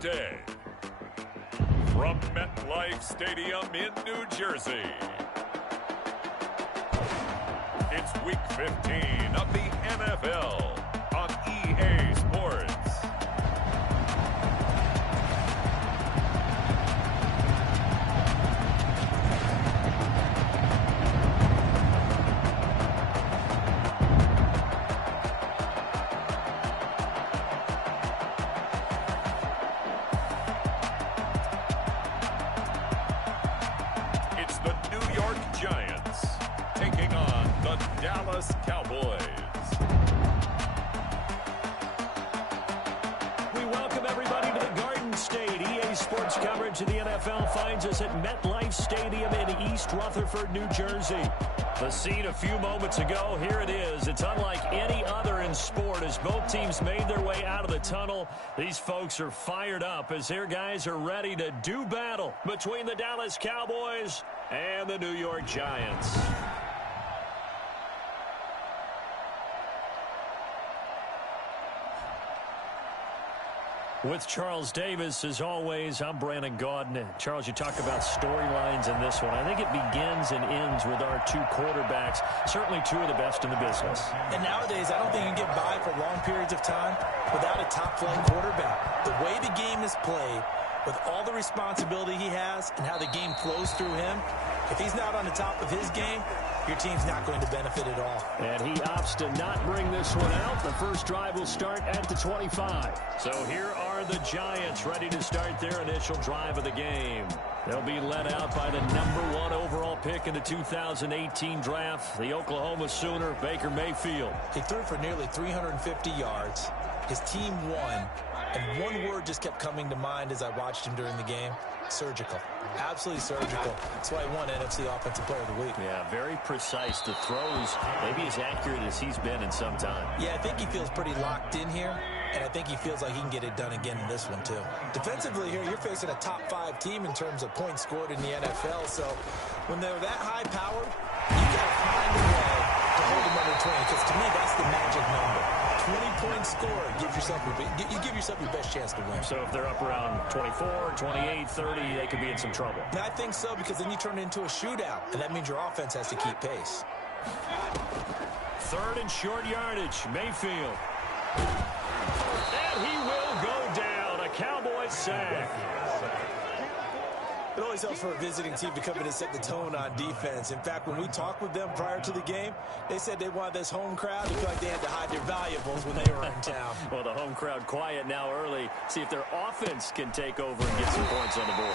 day. From MetLife Stadium in New Jersey, it's Week 15 of the NFL on EA Sports. It's the New York Giants taking on the Dallas Cowboys. We welcome everybody to the Garden State. EA Sports coverage of the NFL finds us at MetLife Stadium in East Rutherford, New Jersey. The scene a few moments ago, here it is. It's unlike any other in sport as both teams made their way out of the tunnel. These folks are fired up as their guys are ready to do battle between the Dallas Cowboys and the New York Giants. With Charles Davis, as always, I'm Brandon Gaudin. Charles, you talk about storylines in this one. I think it begins and ends with our two quarterbacks, certainly two of the best in the business. And nowadays, I don't think you can get by for long periods of time without a top-flight quarterback. The way the game is played, with all the responsibility he has and how the game flows through him, if he's not on the top of his game, your team's not going to benefit at all. And he opts to not bring this one out. The first drive will start at the 25. So here are the Giants ready to start their initial drive of the game. They'll be led out by the #1 overall pick in the 2018 draft, the Oklahoma Sooner, Baker Mayfield. He threw for nearly 350 yards. His team won. And one word just kept coming to mind as I watched him during the game: surgical. Absolutely surgical. That's why he won NFC Offensive Player of the Week. Yeah, very precise. The throws maybe as accurate as he's been in some time. Yeah, I think he feels pretty locked in here, and I think he feels like he can get it done again in this one, too. Defensively here, you're facing a top-5 team in terms of points scored in the NFL, so when they're that high-powered, you got to find a way to hold them under 20, because to me, that's the magic number. 20-point score, you give yourself your best chance to win. So if they're up around 24, 28, 30, they could be in some trouble. I think so, because then you turn it into a shootout, and that means your offense has to keep pace. Third and short yardage, Mayfield. And he will go down, a Cowboys sack. It always helps for a visiting team to come in and set the tone on defense. In fact, when we talked with them prior to the game, they said they wanted this home crowd to feel like they had to hide their valuables when they were in town. Well, the home crowd quiet now early. See if their offense can take over and get some points on the board.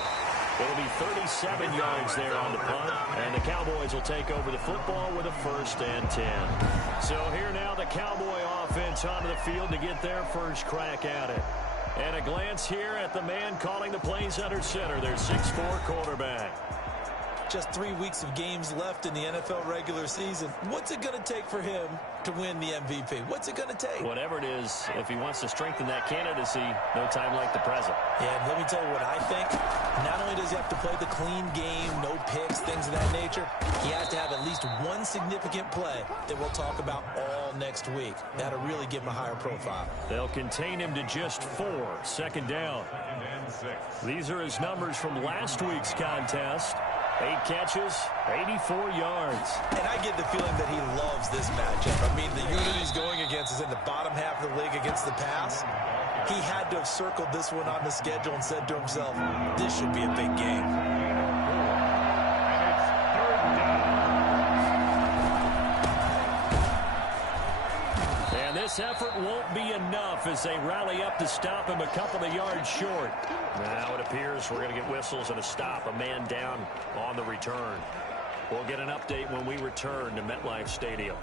It'll be 37 yards there on the punt, and the Cowboys will take over the football with a 1st and 10. So here now the Cowboy offense onto the field to get their first crack at it. And a glance here at the man calling the plays under center, their 6'4" quarterback. Just 3 weeks of games left in the NFL regular season. What's it going to take for him to win the MVP? What's it going to take? Whatever it is, if he wants to strengthen that candidacy, no time like the present. Yeah, and let me tell you what I think. Not only does he have to play the clean game, no picks, things of that nature, he has to have at least one significant play that we'll talk about all next week. That'll really give him a higher profile. They'll contain him to just 4, 2nd down. These are his numbers from last week's contest. 8 catches, 84 yards. And I get the feeling that he loves this matchup. I mean, the unit he's going against is in the bottom half of the league against the pass. He had to have circled this one on the schedule and said to himself, this should be a big game. And this effort won't be enough as they rally up to stop him a couple of yards short. Now it appears we're going to get whistles and a stop, a man down on the return. We'll get an update when we return to MetLife Stadium.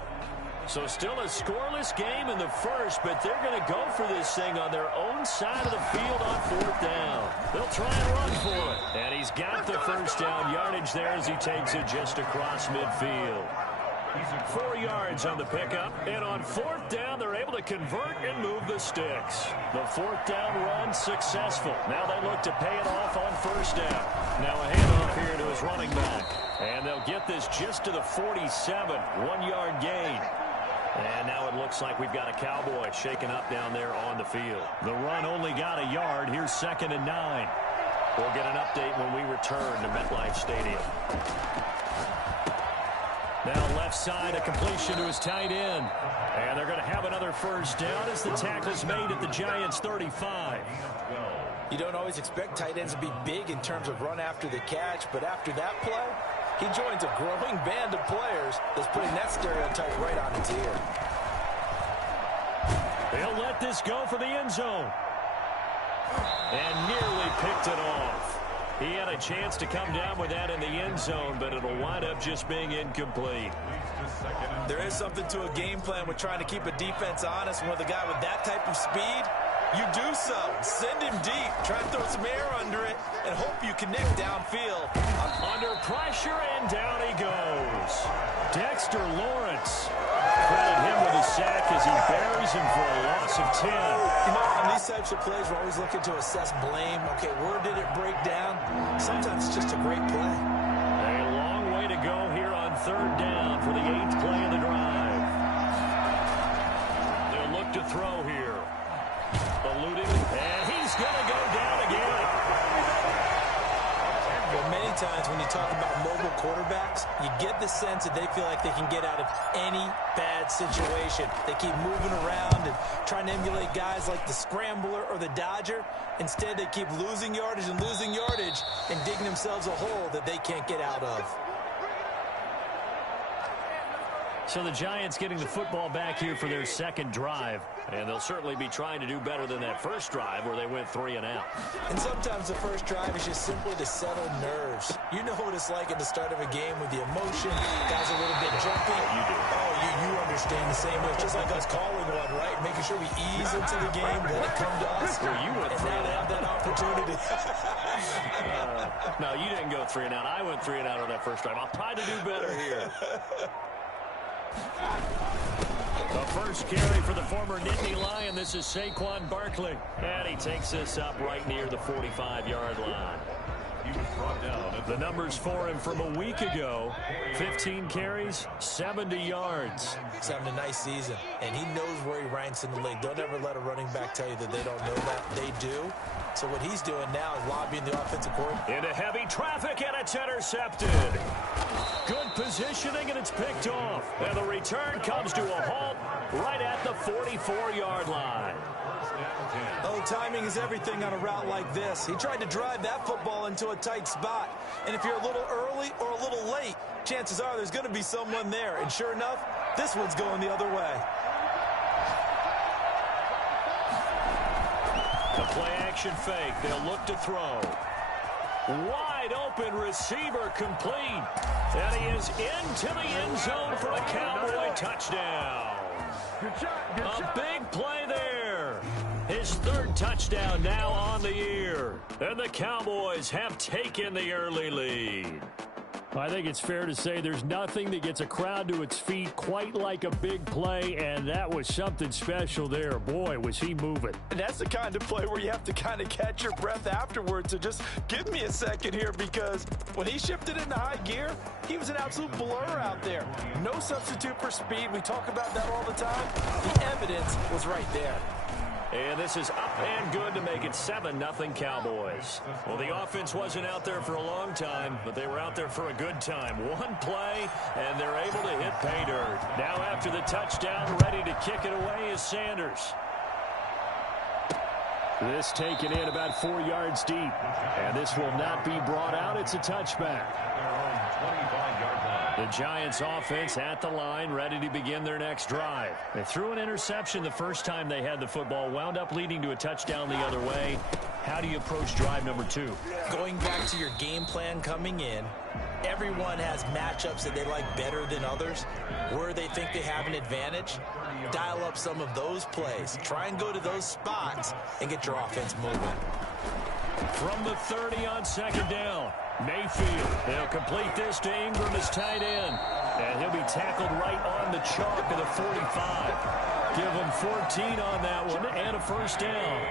So still a scoreless game in the first, but they're going to go for this thing on their own side of the field on 4th down. They'll try and run for it. And he's got the 1st down yardage there as he takes it just across midfield. 4 yards on the pickup, and on 4th down, they're able to convert and move the sticks. The 4th down run successful. Now they look to pay it off on 1st down. Now a handoff here to his running back. And they'll get this just to the 47, 1-yard gain. And now it looks like we've got a Cowboy shaken up down there on the field. The run only got a yard. Here's 2nd and 9. We'll get an update when we return to MetLife Stadium. Now left side, a completion to his tight end. And they're going to have another first down as the tackle's made at the Giants' 35. You don't always expect tight ends to be big in terms of run after the catch, but after that play, he joins a growing band of players that's putting that stereotype right on its ear. They'll let this go for the end zone. And nearly picked it off. He had a chance to come down with that in the end zone, but it'll wind up just being incomplete. There is something to a game plan with trying to keep a defense honest. And with a guy with that type of speed, you do so. Send him deep. Try to throw some air under it and hope you connect downfield. Under pressure, and down he goes. Dexter Lawrence. Credit him with a sack as he buries him for a loss of 10. You know, on these types of plays, we're always looking to assess blame. Okay, where did it break down? Sometimes it's just a great play. A long way to go here on 3rd down for the 8th play of the drive. They'll look to throw here. Eluding, and he's going to go down again. Well, many times when you talk about mobile quarterbacks, you get the sense that they feel like they can get out of any bad situation. They keep moving around and trying to emulate guys like the Scrambler or the Dodger. Instead, they keep losing yardage and digging themselves a hole that they can't get out of. So the Giants getting the football back here for their 2nd drive. And they'll certainly be trying to do better than that first drive where they went 3 and out. And sometimes the first drive is just simply to settle nerves. You know what it's like at the start of a game with the emotion. Guys a little bit jumpy. You do. Oh, you understand the same way. It's just like us calling one, right? Making sure we ease into the game, let it come to us. Well, you went 3 and out. Have that opportunity. No, you didn't go 3 and out. I went 3 and out on that first drive. I'll try to do better here. The first carry for the former Nittany Lion. This is Saquon Barkley. And he takes this up right near the 45-yard line. The numbers for him from a week ago: 15 carries, 70 yards. He's having a nice season, and he knows where he ranks in the league. Don't ever let a running back tell you that they don't know that. They do. So what he's doing now is lobbying the offensive coordinator. Into heavy traffic, and it's intercepted. Good positioning, and it's picked off. And the return comes to a halt right at the 44-yard line. Oh, timing is everything on a route like this. He tried to drive that football into a tight spot. And if you're a little early or a little late, chances are there's going to be someone there. And sure enough, this one's going the other way. The play-action fake. They'll look to throw. Wide open receiver complete. And he is into the end zone for a Cowboy touchdown. A big play there. His 3rd touchdown now on the year. And the Cowboys have taken the early lead. I think it's fair to say there's nothing that gets a crowd to its feet quite like a big play, and that was something special there. Boy, was he moving. And that's the kind of play where you have to kind of catch your breath afterwards. So just give me a second here, because when he shifted into high gear, he was an absolute blur out there. No substitute for speed. We talk about that all the time. The evidence was right there. And this is up and good to make it 7-0 Cowboys. Well, the offense wasn't out there for a long time, but they were out there for a good time. One play, and they're able to hit pay dirt. Now after the touchdown, ready to kick it away is Sanders. This taken in about 4 yards deep. And this will not be brought out. It's a touchback. The Giants offense at the line, ready to begin their next drive. They threw an interception the first time they had the football, wound up leading to a touchdown the other way. How do you approach drive number 2? Going back to your game plan coming in, everyone has matchups that they like better than others. Where they think they have an advantage, dial up some of those plays. Try and go to those spots and get your offense moving. From the 30 on 2nd down, Mayfield. They'll complete this to Ingram as tight end. And he'll be tackled right on the chalk of the 45. Give him 14 on that one and a first down.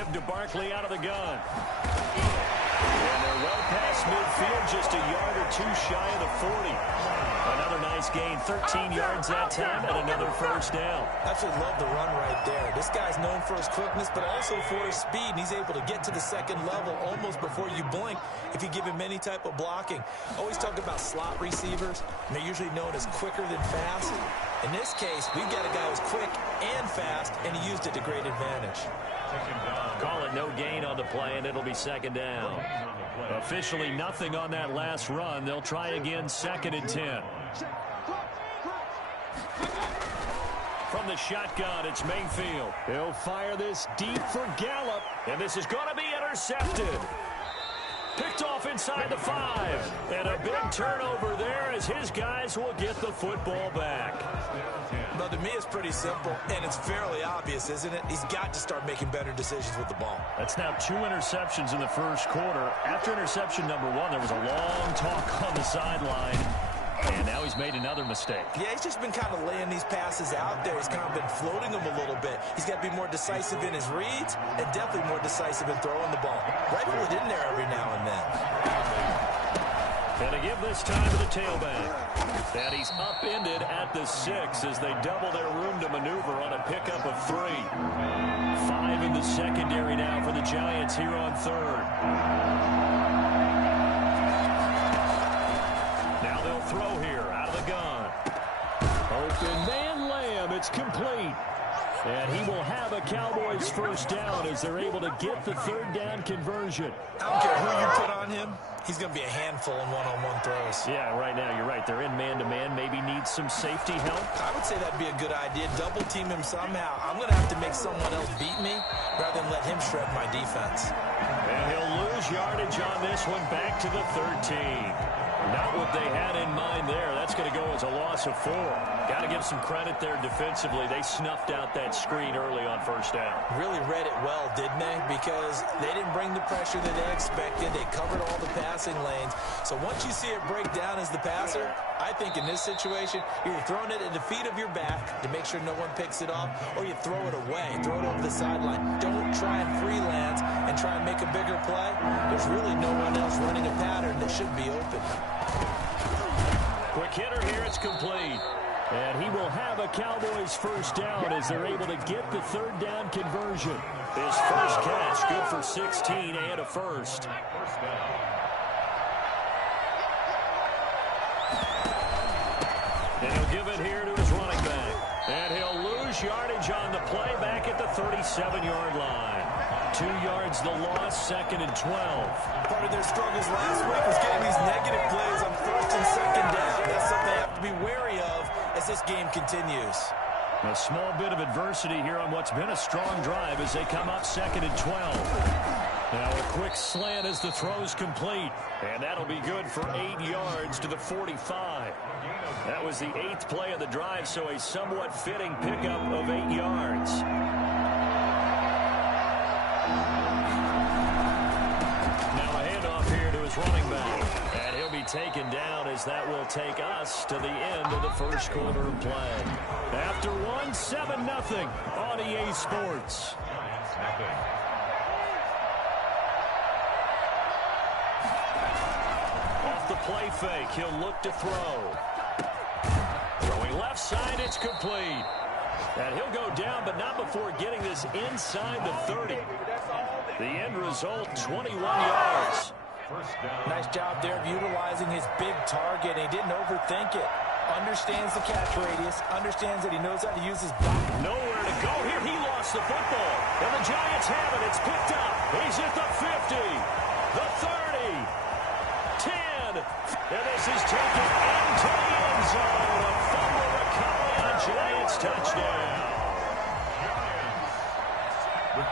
give to Barkley out of the gun. And they're well past midfield, just a yard or two shy of the 40. Another nice gain, 13 yards that time, and another first down. Absolutely love the run right there. This guy's known for his quickness, but also for his speed. And he's able to get to the second level almost before you blink if you give him any type of blocking. Always talk about slot receivers, and they're usually known as quicker than fast. In this case, we've got a guy who's quick and fast, and he used it to great advantage. Call it no gain on the play, and it'll be second down. Officially nothing on that last run. They'll try again, 2nd and 10. From the shotgun, it's Mayfield. He'll fire this deep for Gallup, and this is going to be intercepted. Picked off inside the 5. And a big turnover there as his guys will get the football back. Well, to me, it's pretty simple, and it's fairly obvious, isn't it? He's got to start making better decisions with the ball. That's now 2 interceptions in the first quarter. After interception number 1, there was a long talk on the sideline. And now he's made another mistake. Yeah, he's just been kind of laying these passes out there. He's kind of been floating them a little bit. He's got to be more decisive in his reads and definitely more decisive in throwing the ball. Rifle it in there every now and then. And to give this time to the tailback. And he's upended at the 6 as they double their room to maneuver on a pickup of 3. 5 in the secondary now for the Giants here on 3rd. Throw here out of the gun. Open man Lamb. It's complete. And he will have a Cowboys first down as they're able to get the 3rd down conversion. I don't care who you put on him. He's going to be a handful in one-on-one throws. Yeah, right now you're right. They're in man-to-man. Maybe need some safety help. I would say that'd be a good idea. Double team him somehow. I'm going to have to make someone else beat me rather than let him shred my defense. And he'll lose yardage on this one back to the 13. Not what they had in mind there. That's going to go as a loss of 4. Got to give some credit there defensively. They snuffed out that screen early on first down. Really read it well, didn't they? Because they didn't bring the pressure that they expected. They covered all the passing lanes. So once you see it break down as the passer, I think in this situation, you're throwing it at the feet of your back to make sure no one picks it off, or you throw it away, throw it over the sideline. Don't try and freelance and try and make a bigger play. There's really no one else running a pattern that should be open. Quick hitter here, it's complete. And he will have a Cowboys first down as they're able to get the 3rd down conversion. His first catch, good for 16 and a first. And he'll give it here to his running back. And he'll lose yardage on the play back at the 37-yard line. 2 yards the loss, 2nd and 12. Part of their struggles last week was getting these negative plays on 1st and 2nd down. That's something they have to be wary of as this game continues. A small bit of adversity here on what's been a strong drive as they come up 2nd and 12. Now a quick slant as the throw's complete. And that'll be good for 8 yards to the 45. That was the 8th play of the drive, so a somewhat fitting pickup of 8 yards. Running back, and he'll be taken down as that will take us to the end of the first quarter of play. After 7-0 on EA Sports. Off the play fake, he'll look to throw. Throwing left side, it's complete. And he'll go down, but not before getting this inside the 30. The end result, 21 yards. Nice job there of utilizing his big target. He didn't overthink it. Understands the catch radius. Understands that he knows how to use his body. Nowhere to go here. He lost the football. And the Giants have it. It's picked up. He's at the 50. The 30. 10. And this is taken into the end zone. A fumble recovery on a Giants touchdown.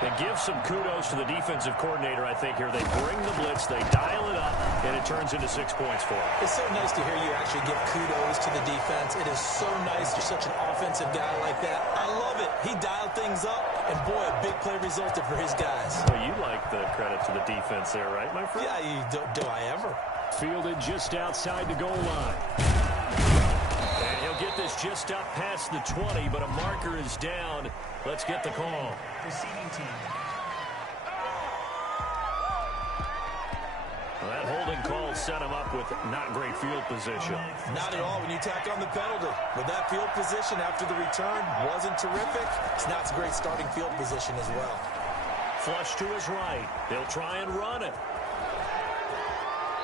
And give some kudos to the defensive coordinator, I think, here. They bring the blitz, they dial it up, and it turns into 6 points for them. It's so nice to hear you actually give kudos to the defense. It is so nice you're such an offensive guy like that. I love it. He dialed things up, and boy, a big play resulted for his guys. Well, you like the credit to the defense there, right, my friend? Yeah, do I ever? Fielded just outside the goal line. And he'll get this just up past the 20, but a marker is down. Let's get the call. Receiving team. That holding call set him up with not great field position. Not at all when you tack on the penalty. With that field position after the return wasn't terrific. It's not a great starting field position as well. Flush to his right. They'll try and run it.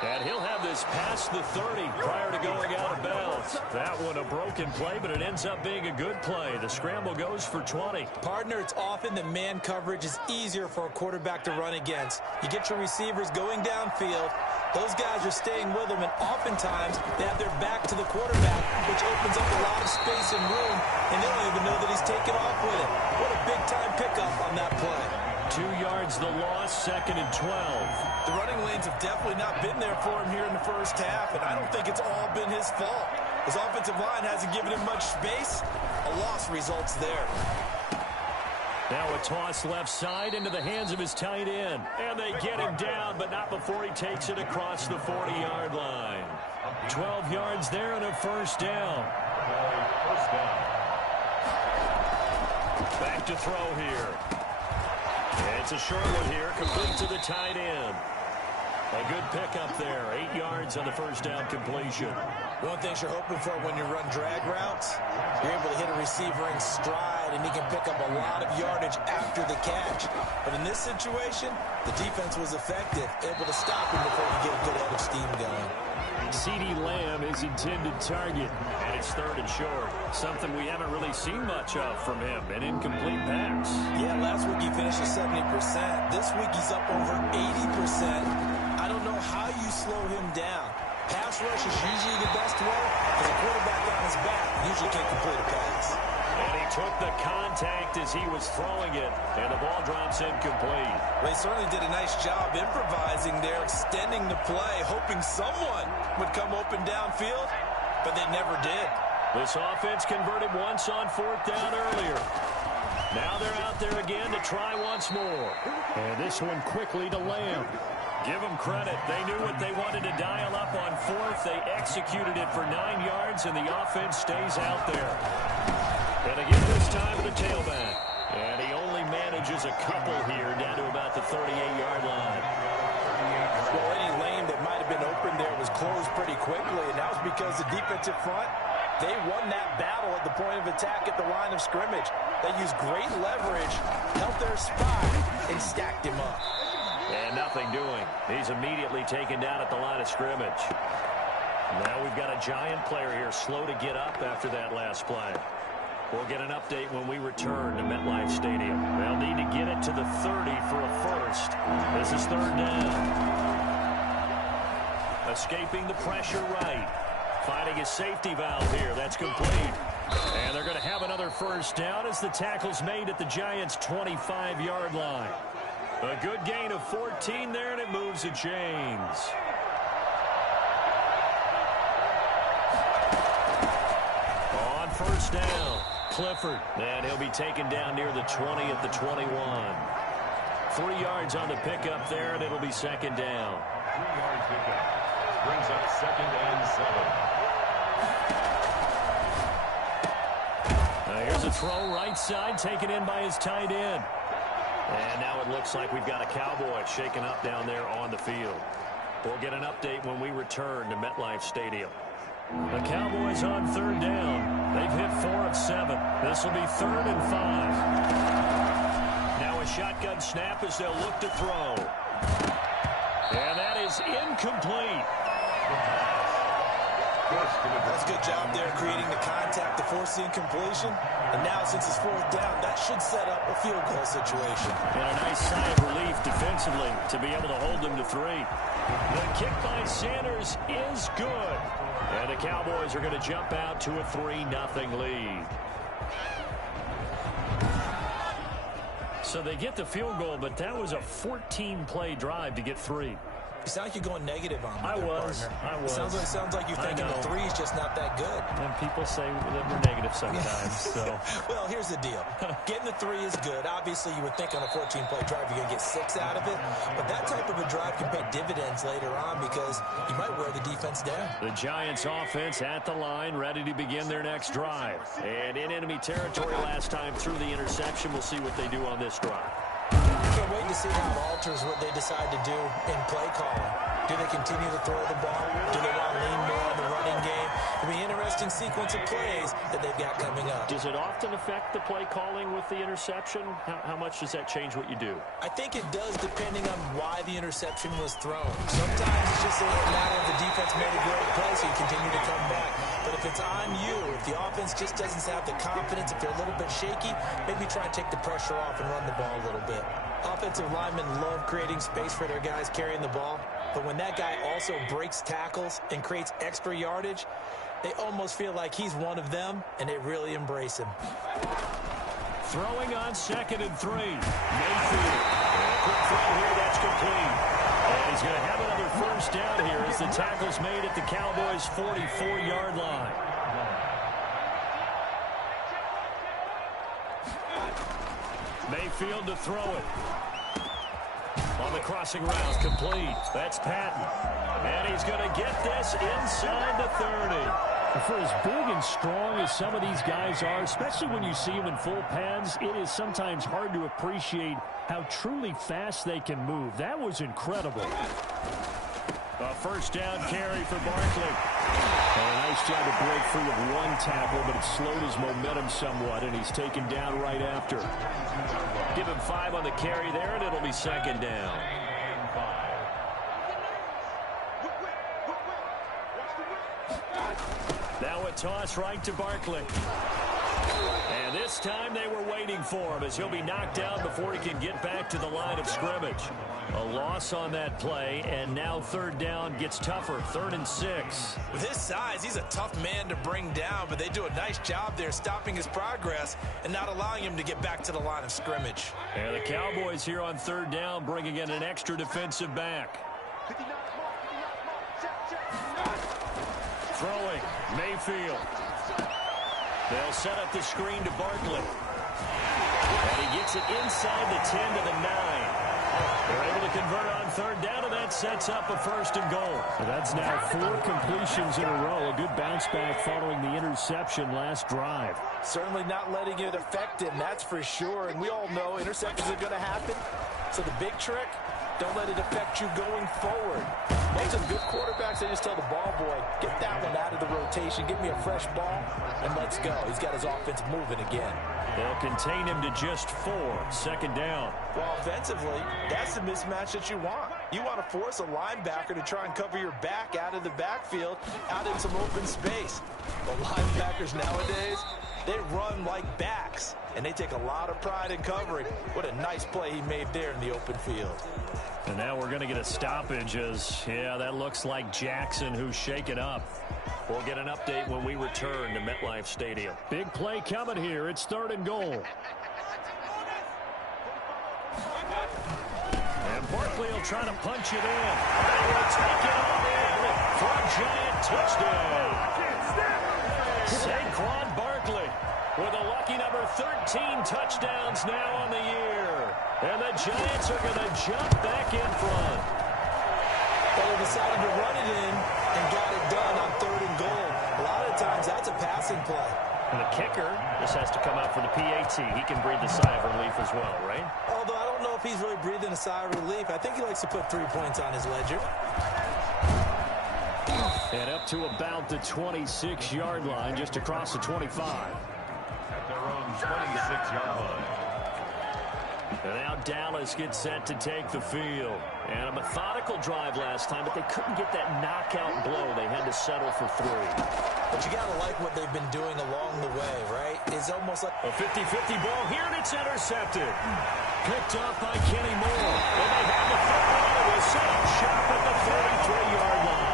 And he'll have this past the 30 prior to going out of bounds. That one a broken play, but it ends up being a good play. The scramble goes for 20. Partner, it's often that man coverage is easier for a quarterback to run against. You get your receivers going downfield. Those guys are staying with them, and oftentimes they have their back to the quarterback, which opens up a lot of space and room, and they don't even know that he's taken off with it. What a big-time pickup on that play. 2 yards the loss, 2nd and 12. The running lanes have definitely not been there for him here in the first half, and I don't think it's all been his fault. His offensive line hasn't given him much space. A loss results there. Now a toss left side into the hands of his tight end. And they get him down, but not before he takes it across the 40-yard line. 12 yards there and a first down. Back to throw here. It's a short one here, complete to the tight end. A good pickup there, 8 yards on the first down completion. One thing you're hoping for when you run drag routes, you're able to hit a receiver in stride, and he can pick up a lot of yardage after the catch. But in this situation, the defense was effective, able to stop him before he get a good head of steam going. CeeDee Lamb is intended target, and it's 3rd and short. Something we haven't really seen much of from him, an incomplete pass. Yeah, last week he finished at 70%. This week he's up over 80%. I don't know how you slow him down. Pass rush is usually the best way, because a quarterback on his back usually can't complete a pass. And he took the contact as he was throwing it, and the ball drops incomplete. Well, he certainly did a nice job improvising there, extending the play, hoping someone would come open downfield, but they never did. This offense converted once on 4th down earlier. Now they're out there again to try once more. And this one quickly to Lamb. Give them credit. They knew what they wanted to dial up on 4th. They executed it for 9 yards, and the offense stays out there. And again this time to the tailback. And he only manages a couple here down to about the 38-yard line. Well, any lane that might have been open there was closed pretty quickly, and that was because the defensive front, they won that battle at the point of attack at the line of scrimmage. They used great leverage, held their spot, and stacked him up. And nothing doing. He's immediately taken down at the line of scrimmage. Now we've got a Giant player here slow to get up after that last play. We'll get an update when we return to MetLife Stadium. They'll need to get it to the 30 for a first. This is 3rd down. Escaping the pressure right. Finding his safety valve here. That's complete. And they're going to have another first down as the tackle's made at the Giants' 25-yard line. A good gain of 14 there, and it moves the chains. On first down, Clifford. And he'll be taken down near the 20 at the 21. 3 yards on the pickup there, and it'll be 2nd down. 3 yards pickup. Brings up 2nd and 7. Now here's a throw right side, taken in by his tight end. And now it looks like we've got a Cowboy shaken up down there on the field. We'll get an update when we return to MetLife Stadium. The Cowboys on 3rd down. They've hit 4 of 7. This will be 3rd and 5. Now a shotgun snap as they'll look to throw. And that is incomplete. That's a good job there creating the contact to force the incompletion. And now since it's 4th down, that should set up a field goal situation. And a nice sigh of relief defensively to be able to hold them to 3. The kick by Sanders is good. And the Cowboys are going to jump out to a 3-0 lead. So they get the field goal, but that was a 14-play drive to get 3. You sound like you're going negative on me. I there, was. partner. I was. It sounds like you're thinking the 3 is just not that good. And people say that we're negative sometimes. So. Well, here's the deal. Getting the 3 is good. Obviously, you would think on a 14-play drive you're going to get 6 out of it. But that type of a drive can pay dividends later on because you might wear the defense down. The Giants offense at the line, ready to begin their next drive. And in enemy territory last time through the interception. We'll see what they do on this drive. Can't wait to to see how it alters what they decide to do in play calling. Do they continue to throw the ball? Do they want to lean more on the running game? It'll be an interesting sequence of plays that they've got coming up. Does it often affect the play calling with the interception? How much does that change what you do? I think it does depending on why the interception was thrown. Sometimes it's just a matter of the defense made a great play, so you continue to come back. But if it's on you, if the offense just doesn't have the confidence, if they're a little bit shaky, maybe try and take the pressure off and run the ball a little bit. Offensive linemen love creating space for their guys carrying the ball, but when that guy also breaks tackles and creates extra yardage, they almost feel like he's one of them, and they really embrace him. Throwing on 2nd and 3. Mayfield. Quick throw here, that's complete. And he's going to have another first down here as the tackle's made at the Cowboys' 44-yard line. Mayfield to throw it. On the crossing route, complete. That's Patton. And he's going to get this inside the 30. For as big and strong as some of these guys are, especially when you see them in full pads, it is sometimes hard to appreciate how truly fast they can move. That was incredible. A first down carry for Barkley. And a nice job to break free of one tackle, but it slowed his momentum somewhat, and he's taken down right after. Give him 5 on the carry there, and it'll be 2nd down. Now a toss right to Barkley. And this time they were waiting for him as he'll be knocked down before he can get back to the line of scrimmage. A loss on that play, and now 3rd down gets tougher. 3rd and 6. With his size, he's a tough man to bring down, but they do a nice job there stopping his progress and not allowing him to get back to the line of scrimmage. And the Cowboys here on 3rd down bringing in an extra defensive back. Throwing, Mayfield. They'll set up the screen to Barkley. And he gets it inside the 10 to the 9. They're able to convert on 3rd down, and that sets up a 1st and goal. So that's now 4 completions in a row. A good bounce back following the interception last drive. Certainly not letting it affect him, that's for sure. And we all know interceptions are going to happen. So the big trick, don't let it affect you going forward. Most of the good quarterbacks, they just tell the ball boy, get that one out of the rotation, give me a fresh ball, and let's go. He's got his offense moving again. They'll contain him to just 4. 2nd down. Well, offensively, that's the mismatch that you want. You want to force a linebacker to try and cover your back out of the backfield, out in some open space. But linebackers nowadays, they run like backs, and they take a lot of pride in covering. What a nice play he made there in the open field. And now we're going to get a stoppage as, yeah, that looks like Jackson who's shaken up. We'll get an update when we return to MetLife Stadium. Big play coming here. It's 3rd and goal. And Barkley will try to punch it in. And he will take it all in for a giant touchdown. Saquon Barkley with a lucky number 13 touchdowns now on the year. And the Giants are going to jump back in front. Well, they decided to run it in and got it done on 3rd and goal. A lot of times that's a passing play. And the kicker just has to come out for the PAT. He can breathe a sigh of relief as well, right? Although I don't know if he's really breathing a sigh of relief. I think he likes to put 3 points on his ledger. And up to about the 26-yard line, just across the 25. At their own 26-yard line. And now Dallas gets set to take the field. And a methodical drive last time, but they couldn't get that knockout blow. They had to settle for 3. But you got to like what they've been doing along the way, right? It's almost like a 50-50 ball here, and it's intercepted. Picked off by Kenny Moore. And they have the football. It will set up shop at the 33-yard line.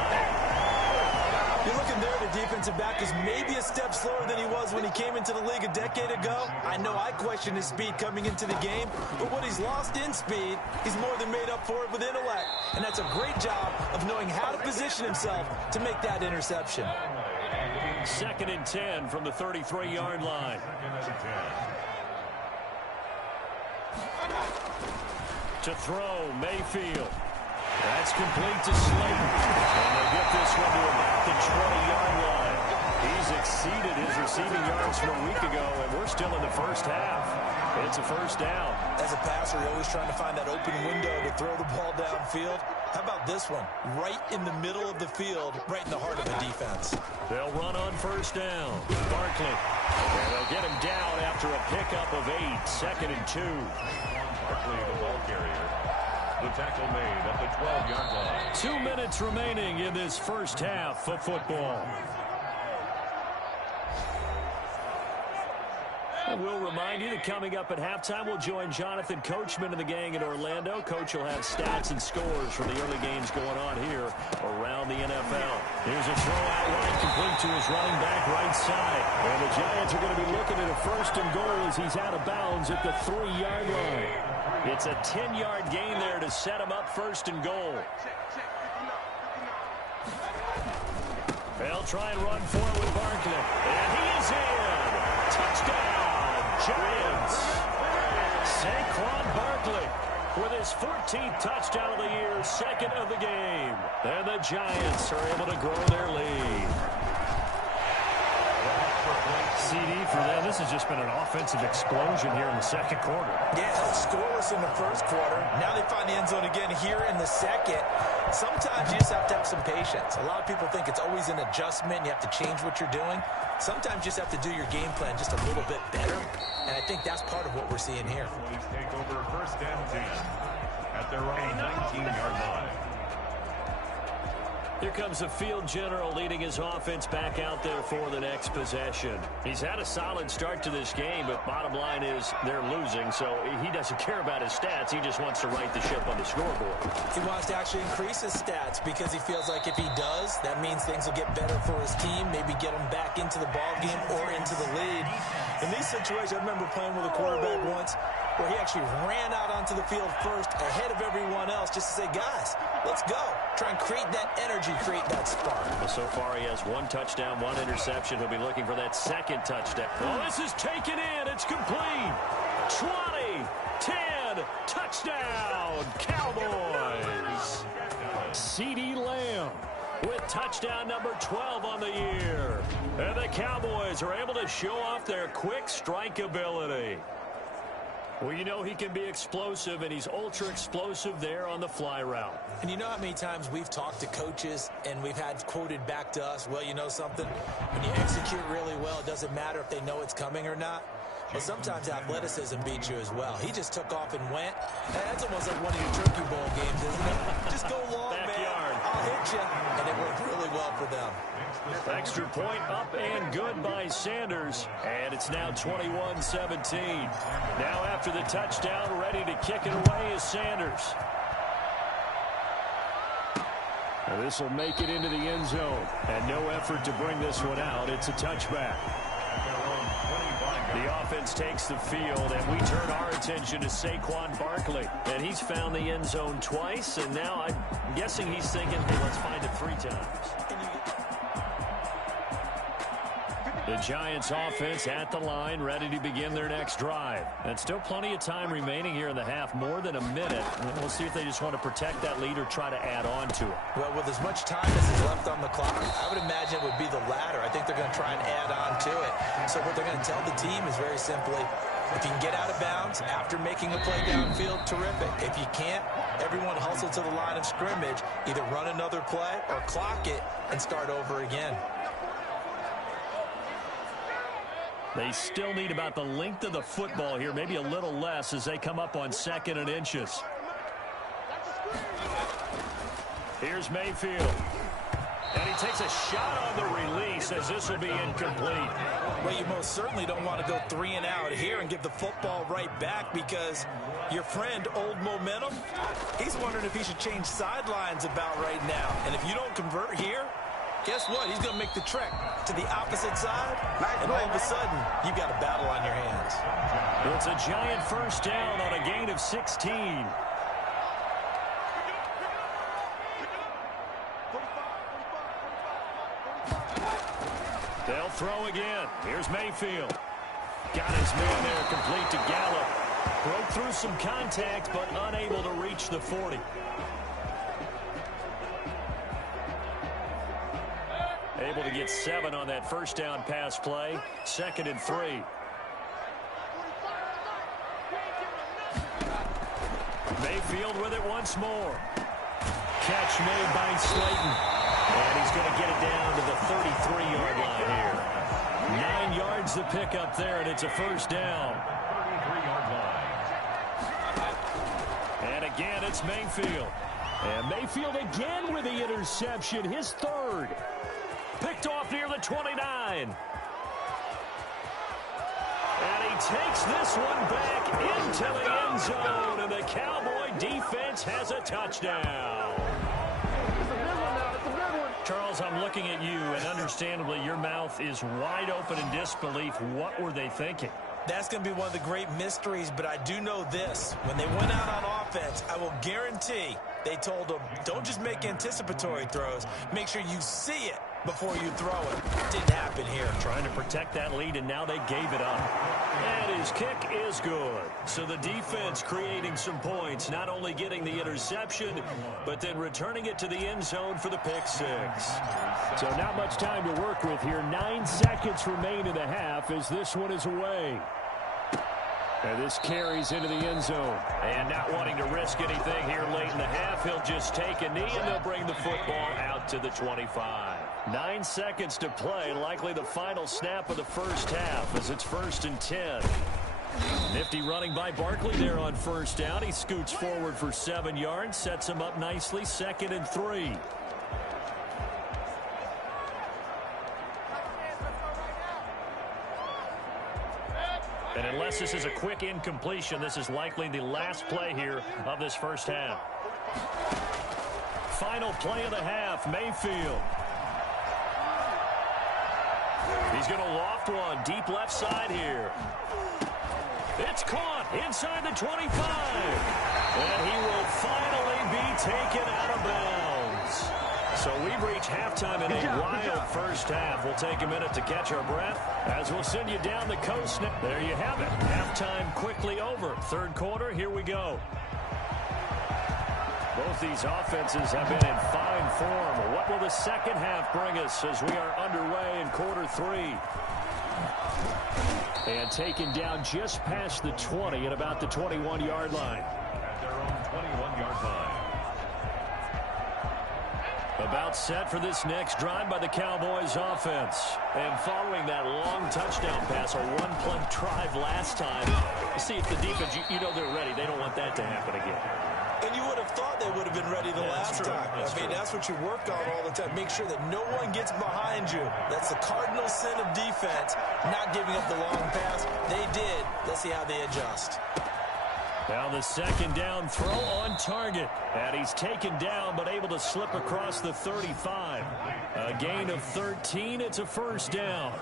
You're looking there, the defensive back is maybe a step slower than he was when he came into the league a decade ago. I know I questioned his speed coming into the game, but what he's lost in speed, he's more than made up for it with intellect. And that's a great job of knowing how to position himself to make that interception. 2nd and 10 from the 33-yard line. To throw, Mayfield. That's complete to Slayton. And they'll get this one to about the 20-yard line. He's exceeded his receiving yards from a week ago, and we're still in the first half. It's a first down. As a passer, you're always trying to find that open window to throw the ball downfield. How about this one? Right in the middle of the field, right in the heart of the defense. They'll run on first down. Barkley. And they'll get him down after a pickup of 8. 2nd and 2. Barkley, the ball carrier. The tackle made at the 12-yard line. 2 minutes remaining in this first half of football. And we'll remind you that coming up at halftime, we'll join Jonathan Coachman and the gang in Orlando. Coach will have stats and scores from the early games going on here around the NFL. Here's a throw out right, complete to his running back right side. And the Giants are going to be looking at a 1st and goal as he's out of bounds at the 3-yard line. It's a 10-yard gain there to set him up 1st and goal. They'll try and run for it with Barkley. And he is in. Touchdown, Giants. Saquon Barkley with his 14th touchdown of the year, 2nd of the game. And the Giants are able to grow their lead. CD for them. This has just been an offensive explosion here in the 2nd quarter. Yeah, scoreless in the 1st quarter. Now they find the end zone again here in the 2nd. Sometimes you just have to have some patience. A lot of people think it's always an adjustment. You have to change what you're doing. Sometimes you just have to do your game plan just a little bit better. And I think that's part of what we're seeing here. Please take over 1st and 10 at their own 19-yard line. Here comes the field general leading his offense back out there for the next possession. He's had a solid start to this game, but bottom line is they're losing, so he doesn't care about his stats. He just wants to right the ship on the scoreboard. He wants to actually increase his stats because he feels like if he does, that means things will get better for his team, maybe get him back into the ball game or into the lead. In these situations, I remember playing with a quarterback once where he actually ran out onto the field first ahead of everyone else just to say, guys, let's go. Try and create that energy, create that spark. Well, so far he has 1 touchdown, 1 interception. He'll be looking for that 2nd touchdown. Oh, this is taken in. It's complete. 20, 10, touchdown, Cowboys. CeeDee Lamb with touchdown number 12 on the year. And the Cowboys are able to show off their quick strike ability. Well, you know he can be explosive, and he's ultra-explosive there on the fly route. And you know how many times we've talked to coaches and we've had quoted back to us, well, you know something? When you execute really well, it doesn't matter if they know it's coming or not. Well, sometimes athleticism beats you as well. He just took off and went. That's almost like one of your Turkey Bowl games, isn't it? Just go long, Backyard. man. I'll hit you. And it worked really well for them. Extra point up and good by Sanders. And it's now 21-17. Now after the touchdown, ready to kick it away is Sanders. And this will make it into the end zone. And no effort to bring this one out. It's a touchback. The offense takes the field, and we turn our attention to Saquon Barkley. And he's found the end zone twice, and now I'm guessing he's thinking, hey, let's find it 3 times. The Giants offense at the line, ready to begin their next drive. And still plenty of time remaining here in the half, more than a minute. And we'll see if they just want to protect that lead or try to add on to it. Well, with as much time as is left on the clock, I would imagine it would be the latter. I think they're going to try and add on to it. So what they're going to tell the team is very simply, if you can get out of bounds after making a play downfield, terrific. If you can't, everyone hustle to the line of scrimmage, either run another play or clock it and start over again. They still need about the length of the football here, maybe a little less as they come up on 2nd and inches. Here's Mayfield. And he takes a shot on the release as this will be incomplete. Well, you most certainly don't want to go 3 and out here and give the football right back because your friend, Old Momentum, he's wondering if he should change sidelines about right now. And if you don't convert here, guess what? He's going to make the trek to the opposite side, and all of a sudden, you've got a battle on your hands. It's a Giant first down on a gain of 16. They'll throw again. Here's Mayfield. Got his man there, complete to Gallup. Broke through some contact, but unable to reach the 40. A Able to get 7 on that first down pass play. 2nd and 3. Mayfield with it once more. Catch made by Slayton. And he's going to get it down to the 33-yard line here. 9 yards the pickup there, and it's a first down. 33-yard line. And again, it's Mayfield. And Mayfield again with the interception, his 3rd. Picked off near the 29. And he takes this one back into the end zone, and the Cowboy defense has a touchdown. Charles, I'm looking at you, and understandably, your mouth is wide open in disbelief. What were they thinking? That's going to be one of the great mysteries, but I do know this. When they went out on offense, I will guarantee they told them, don't just make anticipatory throws. Make sure you see it before you throw it. Didn't happen here. Trying to protect that lead, and now they gave it up. And his kick is good. So the defense creating some points, not only getting the interception, but then returning it to the end zone for the pick 6. So not much time to work with here. 9 seconds remain in the half as this one is away. And this carries into the end zone. And not wanting to risk anything here late in the half, he'll just take a knee, and they'll bring the football out to the 25. 9 seconds to play, likely the final snap of the first half as it's 1st and 10. Nifty running by Barkley there on first down. He scoots forward for 7 yards, sets him up nicely, 2nd and 3. And unless this is a quick incompletion, this is likely the last play here of this first half. Final play of the half, Mayfield. He's going to loft one deep left side here. It's caught inside the 25. And he will finally be taken out of bounds. So we've reached halftime in a wild first half. We'll take a minute to catch our breath as we'll send you down the coast. There you have it. Halftime quickly over. 3rd quarter, here we go. Both these offenses have been in fine form. What will the second half bring us as we are underway in quarter 3? And taken down just past the 20 at about the 21-yard line. At their own 21-yard line. About set for this next drive by the Cowboys offense. And following that long touchdown pass, a one-play drive last time. See if the defense, you know they're ready. They don't want that to happen again. And you would have thought they would have been ready the last time. That's what you work on all the time. Make sure that no one gets behind you. That's the cardinal sin of defense, not giving up the long pass. They did. Let's see how they adjust. Now the 2nd down throw on target. And he's taken down but able to slip across the 35. A gain of 13. It's a first down.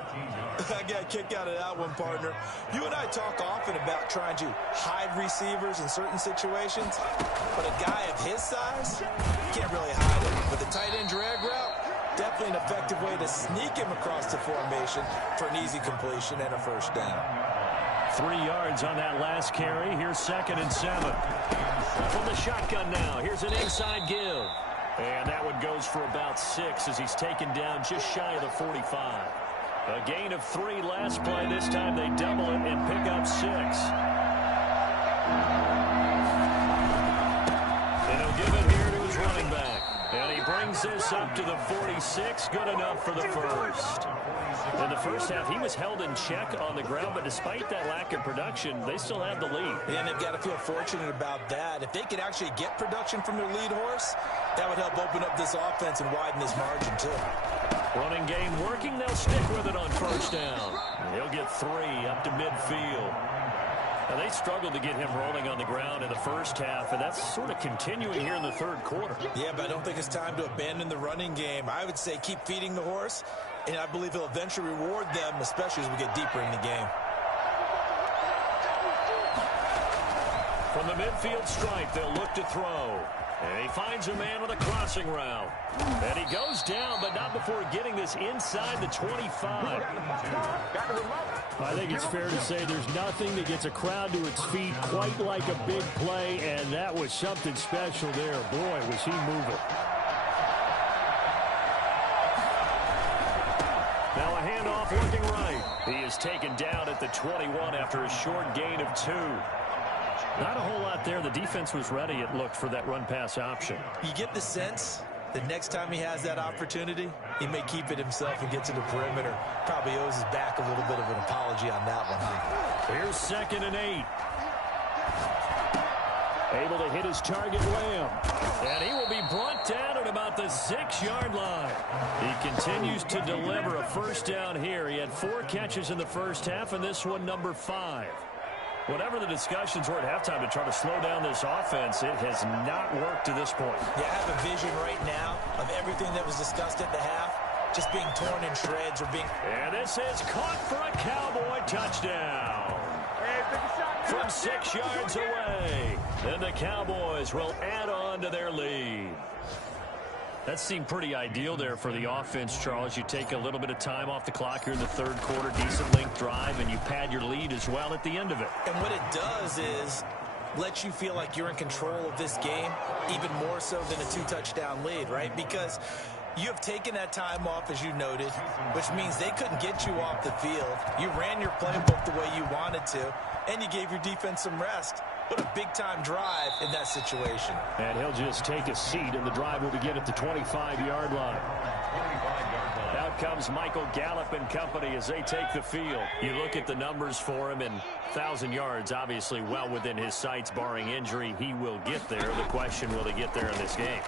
I got a kick out of that one, partner. You and I talk often about trying to hide receivers in certain situations. But a guy of his size, you can't really hide him. With a tight end drag route, definitely an effective way to sneak him across the formation for an easy completion and a first down. 3 yards on that last carry. Here's 2nd and 7. From the shotgun now. Here's an inside give. And that one goes for about 6 as he's taken down just shy of the 45. A gain of 3 last play. This time they double it and pick up 6. And he'll give it here to his running back. And he brings this up to the 46. Good enough for the first. In the first half, he was held in check on the ground, but despite that lack of production, they still have the lead. And they've got to feel fortunate about that. If they could actually get production from their lead horse, that would help open up this offense and widen this margin, too. Running game working. They'll stick with it on first down. He'll get 3 up to midfield. Now, they struggled to get him rolling on the ground in the first half, and that's sort of continuing here in the 3rd quarter. Yeah, but I don't think it's time to abandon the running game. I would say keep feeding the horse, and I believe he'll eventually reward them, especially as we get deeper in the game. From the midfield stripe, they'll look to throw. And he finds a man with a crossing route. And he goes down, but not before getting this inside the 25. I think it's fair to say there's nothing that gets a crowd to its feet quite like a big play, and that was something special there. Boy, was he moving. Now a handoff looking right. He is taken down at the 21 after a short gain of 2. Not a whole lot there. The defense was ready, it looked, for that run-pass option. You get the sense the next time he has that opportunity, he may keep it himself and get to the perimeter. Probably owes his back a little bit of an apology on that one. Here's 2nd and 8. Able to hit his target, Lamb. And he will be brought down at about the 6-yard line. He continues to deliver a first down here. He had 4 catches in the first half, and this one number 5. Whatever the discussions were at halftime to try to slow down this offense, it has not worked to this point. Yeah, I have a vision right now of everything that was discussed at the half just being torn in shreds or being... And this is caught for a Cowboy touchdown. From 6 yards away. Then the Cowboys will add on to their lead. That seemed pretty ideal there for the offense, Charles. You take a little bit of time off the clock here in the 3rd quarter, decent length drive, and you pad your lead as well at the end of it. And what it does is let you feel like you're in control of this game, even more so than a 2-touchdown lead, right? Because you have taken that time off, as you noted, which means they couldn't get you off the field. You ran your playbook the way you wanted to, and you gave your defense some rest. What a big-time drive in that situation. And he'll just take a seat, and the drive will begin at the 25-yard line. Out comes Michael Gallup and company as they take the field. You look at the numbers for him, and 1,000 yards, obviously well within his sights, barring injury. He will get there. The question, will he get there in this game?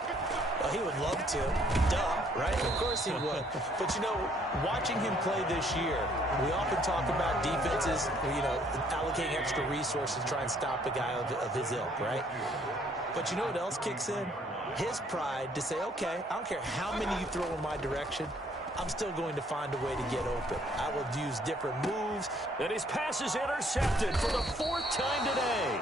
Well, he would love to. Duh, right? Of course he would. But, you know, watching him play this year, we often talk about defenses, you know, allocating extra resources to try and stop a guy of his ilk, right? But you know what else kicks in? His pride to say, okay, I don't care how many you throw in my direction, I'm still going to find a way to get open. I will use different moves. And his pass is intercepted for the 4th time today.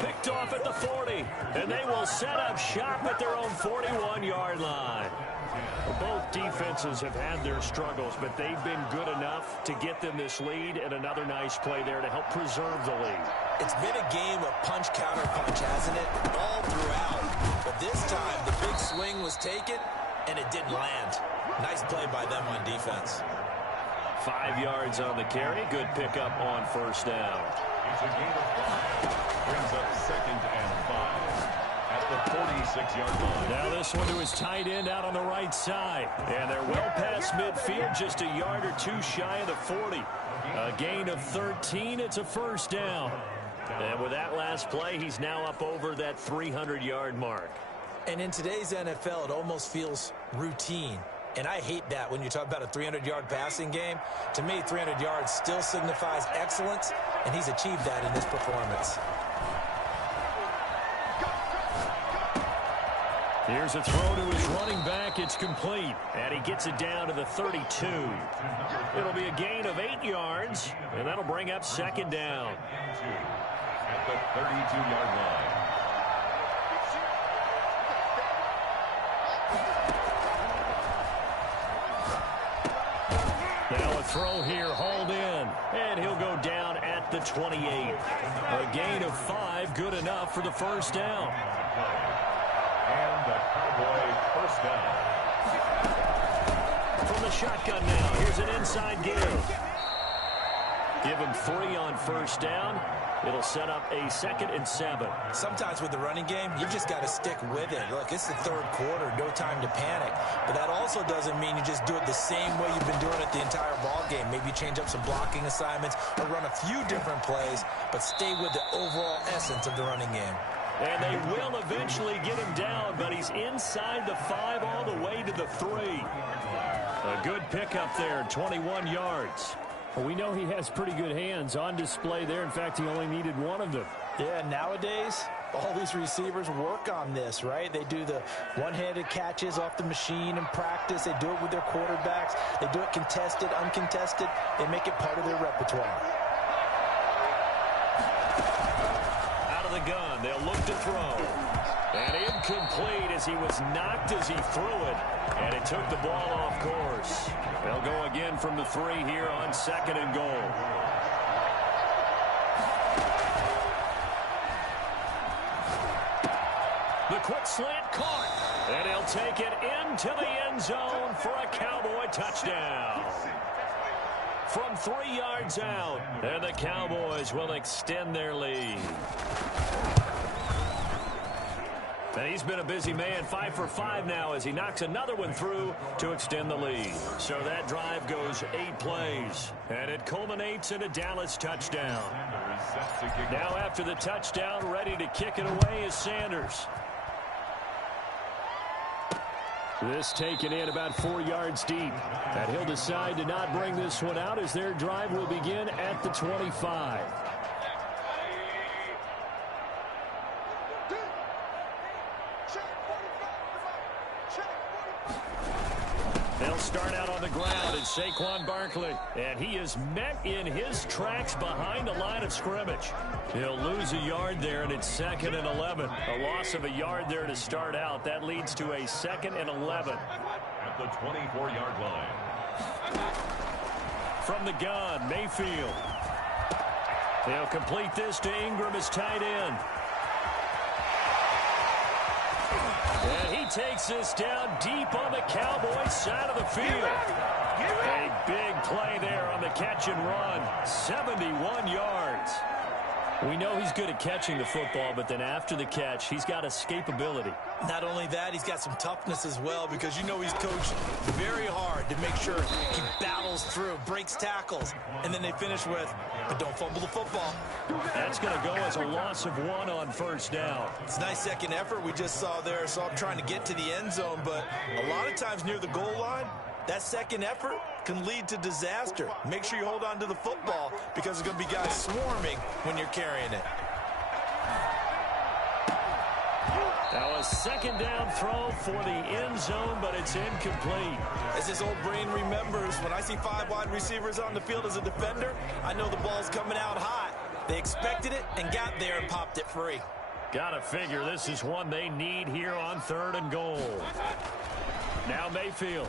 Picked off at the 40, and they will set up shop at their own 41-yard line. Both defenses have had their struggles, but they've been good enough to get them this lead, and another nice play there to help preserve the lead. It's been a game of punch, counter, punch, hasn't it? All throughout. But this time, the big swing was taken, and it didn't land. Nice play by them on defense. 5 yards on the carry. Good pickup on first down. Brings up 2nd and 5 at the 46-yard line. Now this one to his tight end out on the right side. And they're well past midfield, just a yard or 2 shy of the 40. A gain of 13. It's a first down. And with that last play, he's now up over that 300-yard mark. And in today's NFL, it almost feels routine. And I hate that when you talk about a 300-yard passing game. To me, 300 yards still signifies excellence, and he's achieved that in this performance. Here's a throw to his running back. It's complete. And he gets it down to the 32. It'll be a gain of 8 yards, and that'll bring up 2nd down. At the 32-yard line. Now a throw here, hauled in. And he'll go down at the 28. A gain of 5, good enough for the first down. And the Cowboy first down. From the shotgun now, here's an inside give. Give him 3 on first down. It'll set up a 2nd and 7. Sometimes with the running game, you've just got to stick with it. Look, it's the 3rd quarter, no time to panic. But that also doesn't mean you just do it the same way you've been doing it the entire ball game. Maybe you change up some blocking assignments or run a few different plays, but stay with the overall essence of the running game. And they will eventually get him down, but he's inside the 5 all the way to the 3. A good pickup there, 21 yards. Well, we know he has pretty good hands on display there. In fact, he only needed one of them. Yeah, nowadays, all these receivers work on this, right? They do the one-handed catches off the machine in practice. They do it with their quarterbacks. They do it contested, uncontested. They make it part of their repertoire. Out of the gun, they'll look to throw. And incomplete as he was knocked as he threw it. And it took the ball off course. They'll go again from the 3 here on 2nd and goal. The quick slant caught. And he'll take it into the end zone for a Cowboy touchdown. From 3 yards out, and the Cowboys will extend their lead. And he's been a busy man, 5 for 5 now as he knocks another one through to extend the lead. So that drive goes 8 plays, and it culminates in a Dallas touchdown. Now after the touchdown, ready to kick it away is Sanders. This taken in about 4 yards deep. And he'll decide to not bring this one out as their drive will begin at the 25. They'll start out on the ground at Saquon Barkley. And he is met in his tracks behind the line of scrimmage. He'll lose a yard there, and it's 2nd and 11. A loss of a yard there to start out. That leads to a 2nd and 11. At the 24-yard line. From the gun, Mayfield. They'll complete this to Ingram as tight end. And he takes this down deep on the Cowboys side of the field. A big play there on the catch and run. 71 yards. We know he's good at catching the football, but then after the catch, he's got escapability. Not only that, he's got some toughness as well, because you know he's coached very hard to make sure he battles through, breaks tackles, and then they finish with, but don't fumble the football. That's going to go as a loss of 1 on first down. It's a nice second effort we just saw there, so I'm trying to get to the end zone, but a lot of times near the goal line, that second effort can lead to disaster. Make sure you hold on to the football because there's going to be guys swarming when you're carrying it. Now a second down throw for the end zone, but it's incomplete. As this old brain remembers, when I see 5 wide receivers on the field as a defender, I know the ball's coming out hot. They expected it and got there and popped it free. Gotta figure this is one they need here on 3rd and goal. Now Mayfield.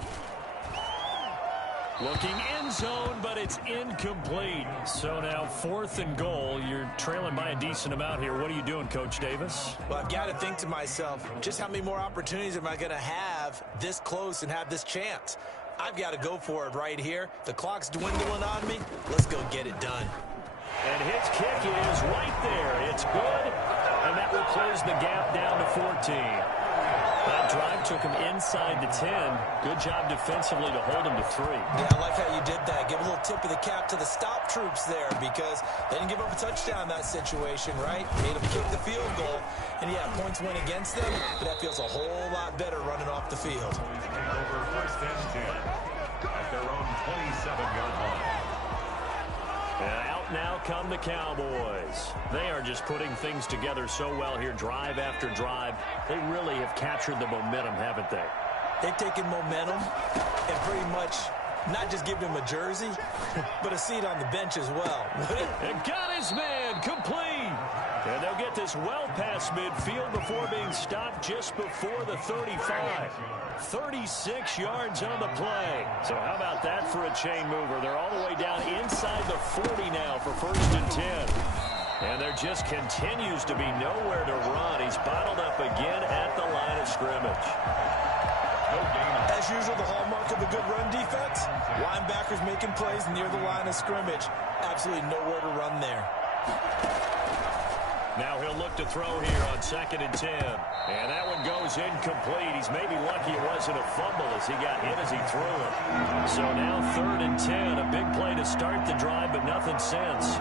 Looking end zone, but it's incomplete. So now 4th and goal. You're trailing by a decent amount here. What are you doing, Coach Davis? Well, I've got to think to myself, just how many more opportunities am I going to have this close and have this chance? I've got to go for it right here. The clock's dwindling on me. Let's go get it done. And his kick is right there. It's good, and that will close the gap down to 14. That drive took him inside the 10. Good job defensively to hold him to 3. Yeah, I like how you did that. Give a little tip of the cap to the stop troops there because they didn't give up a touchdown in that situation, right? Made them kick the field goal. And, yeah, points went against them, but that feels a whole lot better running off the field. Over 1st and 10 at their own 27-yard line. And out now come the Cowboys. They are just putting things together so well here, drive after drive. They really have captured the momentum, haven't they? They've taken momentum and pretty much not just given him a jersey, but a seat on the bench as well. And got his man complete. And they'll get this well past midfield before being stopped just before the 35. 36 yards on the play. So how about that for a chain mover? They're all the way down inside the 40 now for 1st and 10. And there just continues to be nowhere to run. He's bottled up again at the line of scrimmage. As usual, the hallmark of a good run defense, linebackers making plays near the line of scrimmage. Absolutely nowhere to run there. Now he'll look to throw here on 2nd and 10. And that one goes incomplete. He's maybe lucky it wasn't a fumble as he got hit as he threw it. So now 3rd and 10. A big play to start the drive, but nothing since.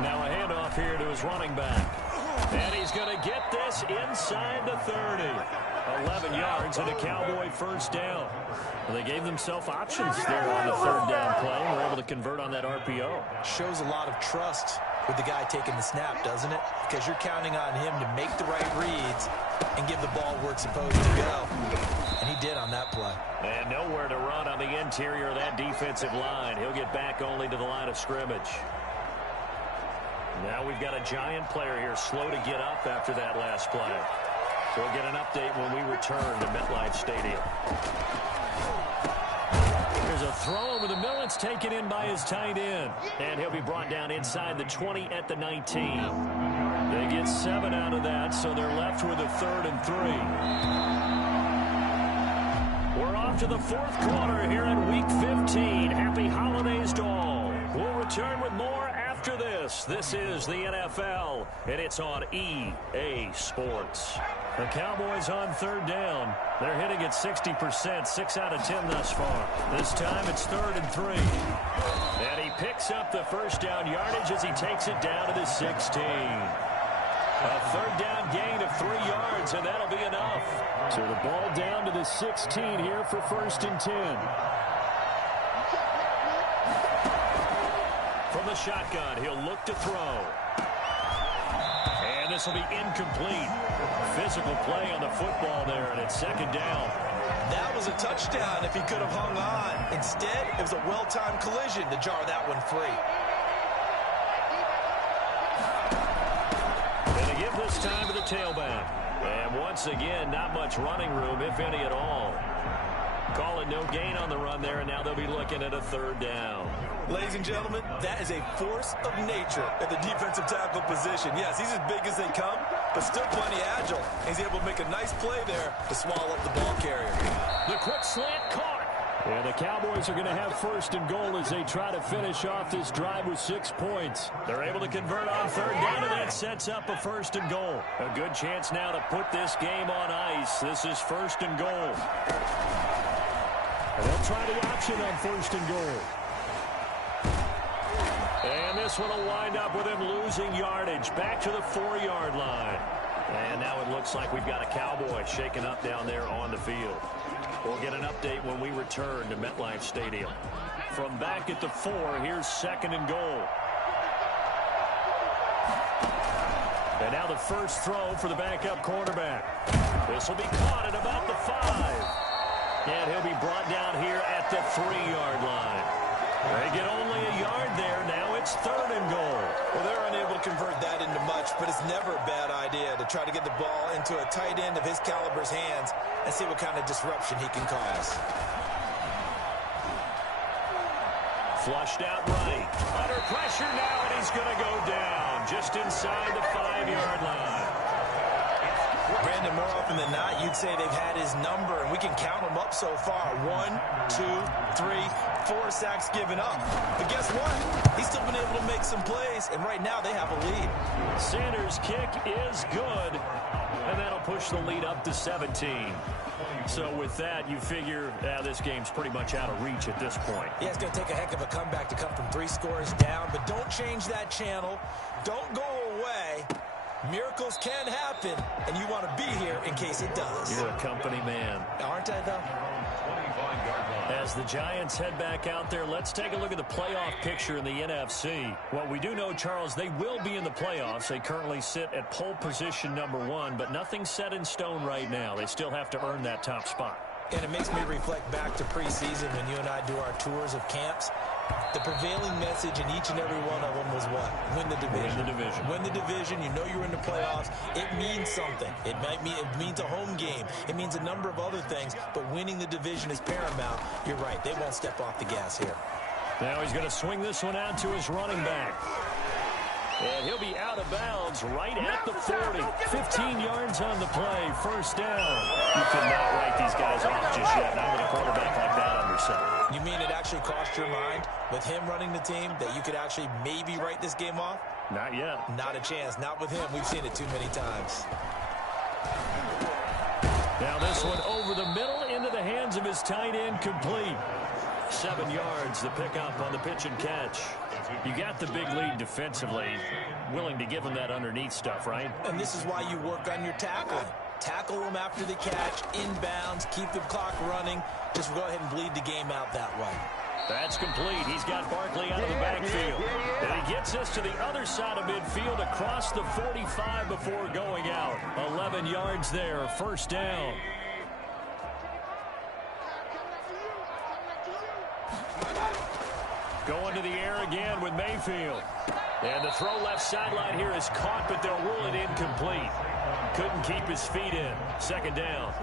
Now a handoff here to his running back. And he's going to get this inside the 30. 11 yards and a Cowboy 1st down. Well, they gave themselves options there on the 3rd down play and were able to convert on that RPO. Shows a lot of trust with the guy taking the snap, doesn't it? Because you're counting on him to make the right reads and give the ball where it's supposed to go. And he did on that play. And nowhere to run on the interior of that defensive line. He'll get back only to the line of scrimmage. Now we've got a Giant player here slow to get up after that last play. So we'll get an update when we return to MetLife Stadium. There's a throw over the middle. It's taken in by his tight end. And he'll be brought down inside the 20 at the 19. They get 7 out of that, so they're left with a 3rd and 3. after the fourth quarter here in Week 15. Happy holidays to all. We'll return with more after this. This is the NFL, and it's on EA Sports. The Cowboys on third down. They're hitting at 60%, 6 out of 10 thus far. This time it's 3rd and 3. And he picks up the first down yardage as he takes it down to the 16. A third down gain of 3 yards, and that'll be enough. So the ball down to the 16 here for 1st and 10. From the shotgun, he'll look to throw. And this will be incomplete. Physical play on the football there, and it's 2nd down. That was a touchdown if he could have hung on. Instead, it was a well-timed collision to jar that one free. This time to the tailback. And once again, not much running room, if any at all. Call it no gain on the run there, and now they'll be looking at a 3rd down. Ladies and gentlemen, that is a force of nature at the defensive tackle position. Yes, he's as big as they come, but still plenty agile. He's able to make a nice play there to swallow up the ball carrier. The quick slant caught. And the Cowboys are going to have 1st and goal as they try to finish off this drive with 6 points. They're able to convert on 3rd down, and that sets up a 1st and goal. A good chance now to put this game on ice. This is 1st and goal. And they'll try the option on 1st and goal. And this one will wind up with him losing yardage back to the 4-yard line. And now it looks like we've got a Cowboy shaken up down there on the field. We'll get an update when we return to MetLife Stadium. From back at the 4, here's 2nd and goal. And now the first throw for the backup quarterback. This will be caught at about the 5. And he'll be brought down here at the 3-yard line. They get only a yard there. Now it's 3rd and goal. Well, they're unable to convert that into much, but it's never a bad idea to try to get the ball into a tight end of his caliber's hands and see what kind of disruption he can cause. Flushed out right. Under pressure now, and he's going to go down just inside the 5-yard line. Brandon, more often than not, you'd say they've had his number, and we can count them up so far. 1, 2, 3, 4 sacks given up. But guess what? He's still been able to make some plays, and right now they have a lead. Sanders' kick is good, and that'll push the lead up to 17. So with that, you figure this game's pretty much out of reach at this point. Yeah, it's going to take a heck of a comeback to come from 3 scores down, but don't change that channel. Don't go away. Miracles can happen, and you want to be here in case it does. You're a company man. Aren't I, though? As the Giants head back out there, let's take a look at the playoff picture in the NFC. Well, we do know, Charles, they will be in the playoffs. They currently sit at pole position number 1, but nothing's set in stone right now. They still have to earn that top spot. And it makes me reflect back to preseason when you and I do our tours of camps. The prevailing message in each and every one of them was what? Win the division. Win the division. Win the division. You know you're in the playoffs. It means something. It means a home game. It means a number of other things, but winning the division is paramount. You're right. They won't step off the gas here. Now he's going to swing this one out to his running back. And he'll be out of bounds right at the 40. 15 yards on the play. 1st down. You cannot write these guys off just yet. Not with a quarterback like that under center. You mean it actually crossed your mind with him running the team that you could actually maybe write this game off? Not yet. Not a chance. Not with him. We've seen it too many times. Now this one over the middle into the hands of his tight end, complete. 7 yards, the pickup on the pitch and catch. You got the big lead defensively. Willing to give him that underneath stuff, right? And this is why you work on your tackling. Tackle them after the catch, inbounds, keep the clock running. Just go ahead and bleed the game out that way. That's complete. He's got Barkley out of the backfield. And he gets us to the other side of midfield across the 45 before going out. 11 yards there, 1st down. Going to the air again with Mayfield. And the throw left sideline here is caught, but they'll rule it incomplete. Couldn't keep his feet in. 2nd down.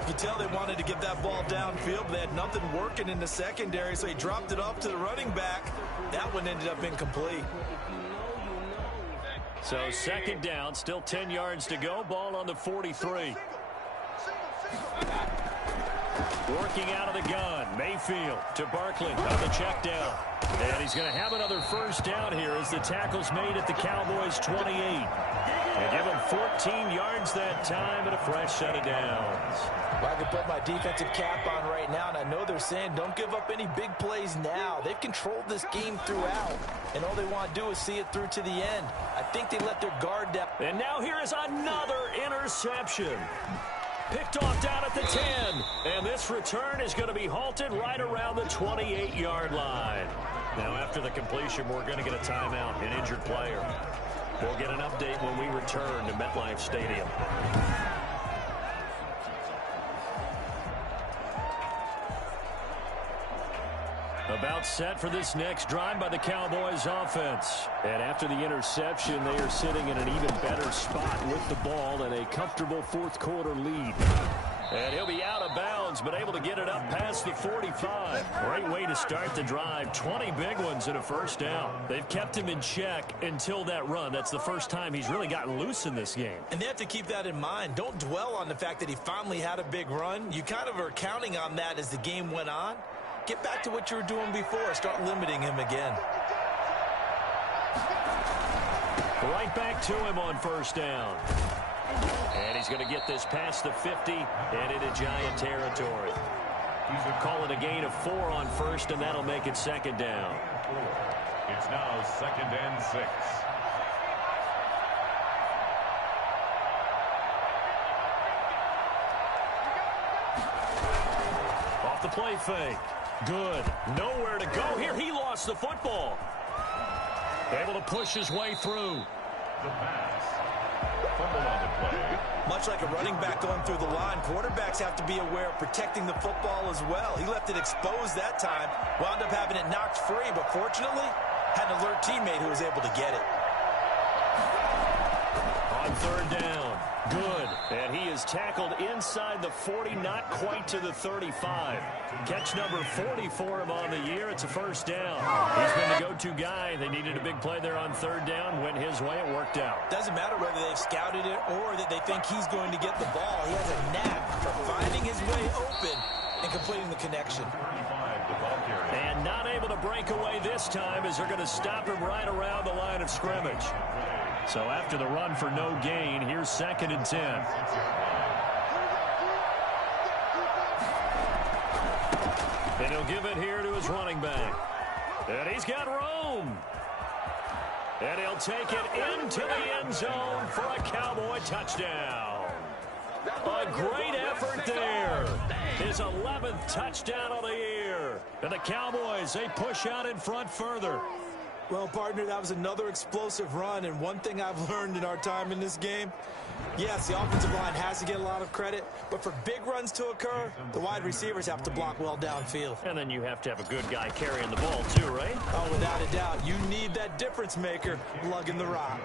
You can tell they wanted to get that ball downfield, but they had nothing working in the secondary, so he dropped it off to the running back. That one ended up incomplete. So 2nd down, still 10 yards to go. Ball on the 43. Working out of the gun. Mayfield to Barkley on the check down. And he's going to have another first down here as the tackle's made at the Cowboys' 28. They give him 14 yards that time and a fresh set of downs. Well, I can put my defensive cap on right now, and I know they're saying don't give up any big plays now. They've controlled this game throughout, and all they want to do is see it through to the end. I think they let their guard down. And now here is another interception. Picked off down at the 10. And this return is going to be halted right around the 28-yard line. Now, after the completion, we're going to get a timeout, an injured player. We'll get an update when we return to MetLife Stadium. About set for this next drive by the Cowboys offense. And after the interception, they are sitting in an even better spot with the ball and a comfortable fourth quarter lead. And he'll be out of bounds, but able to get it up past the 45. Great way to start the drive. 20 big ones and a first down. They've kept him in check until that run. That's the first time he's really gotten loose in this game. And they have to keep that in mind. Don't dwell on the fact that he finally had a big run. You kind of are counting on that as the game went on. Get back to what you were doing before. Start limiting him again. Right back to him on first down. And he's going to get this past the 50 and into Giant territory. He's going to call it a gain of 4 on first, and that'll make it second down. It's now 2nd and 6. Off the play fake. Good. Nowhere to go here. He lost the football. Able to push his way through. The pass. Fumble on the play. Much like a running back going through the line, quarterbacks have to be aware of protecting the football as well. He left it exposed that time, wound up having it knocked free, but fortunately, had an alert teammate who was able to get it. On third down. Good. And he is tackled inside the 40, not quite to the 35. Catch number 40 for him on the year. It's a first down. He's been the go-to guy. They needed a big play there on third down. Went his way. It worked out. Doesn't matter whether they've scouted it or that they think he's going to get the ball. He has a knack for finding his way open and completing the connection. And not able to break away this time as they're going to stop him right around the line of scrimmage. So after the run for no gain, here's 2nd and 10. And he'll give it here to his running back. And he's got room. And he'll take it into the end zone for a Cowboy touchdown. A great effort there. His 11th touchdown of the year. And the Cowboys, they push out in front further. Well, partner, that was another explosive run, and one thing I've learned in our time in this game, yes, the offensive line has to get a lot of credit, but for big runs to occur, the wide receivers have to block well downfield. And then you have to have a good guy carrying the ball too, right? Oh, without a doubt. You need that difference maker lugging the rock.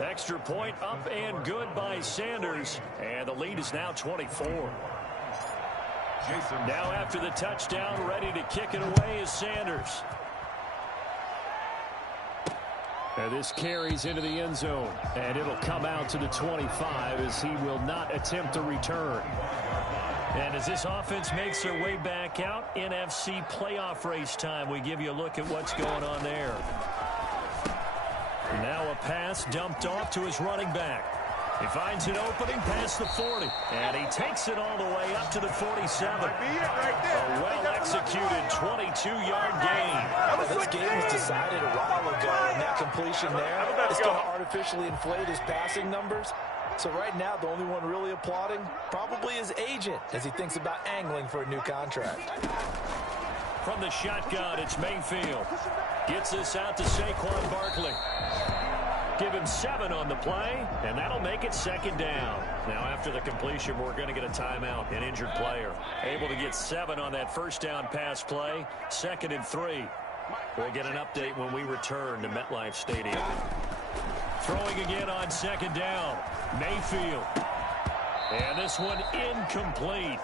Extra point up and good by Sanders, and the lead is now 24. Now after the touchdown, ready to kick it away is Sanders. And this carries into the end zone, and it'll come out to the 25 as he will not attempt a return. And as this offense makes their way back out, NFC playoff race time, we give you a look at what's going on there. Now a pass dumped off to his running back. He finds an opening past the 40, and he takes it all the way up to the 47. A well-executed 22-yard gain. This game was decided a while ago, and that completion there is going to artificially inflate his passing numbers. So right now, the only one really applauding probably his agent as he thinks about angling for a new contract. From the shotgun, it's Mayfield. Gets this out to Saquon Barkley. Give him 7 on the play, and that'll make it second down. Now, after the completion, we're going to get a timeout, an injured player. Able to get 7 on that first down pass play, 2nd and 3. We'll get an update when we return to MetLife Stadium. Throwing again on second down, Mayfield. And this one incomplete.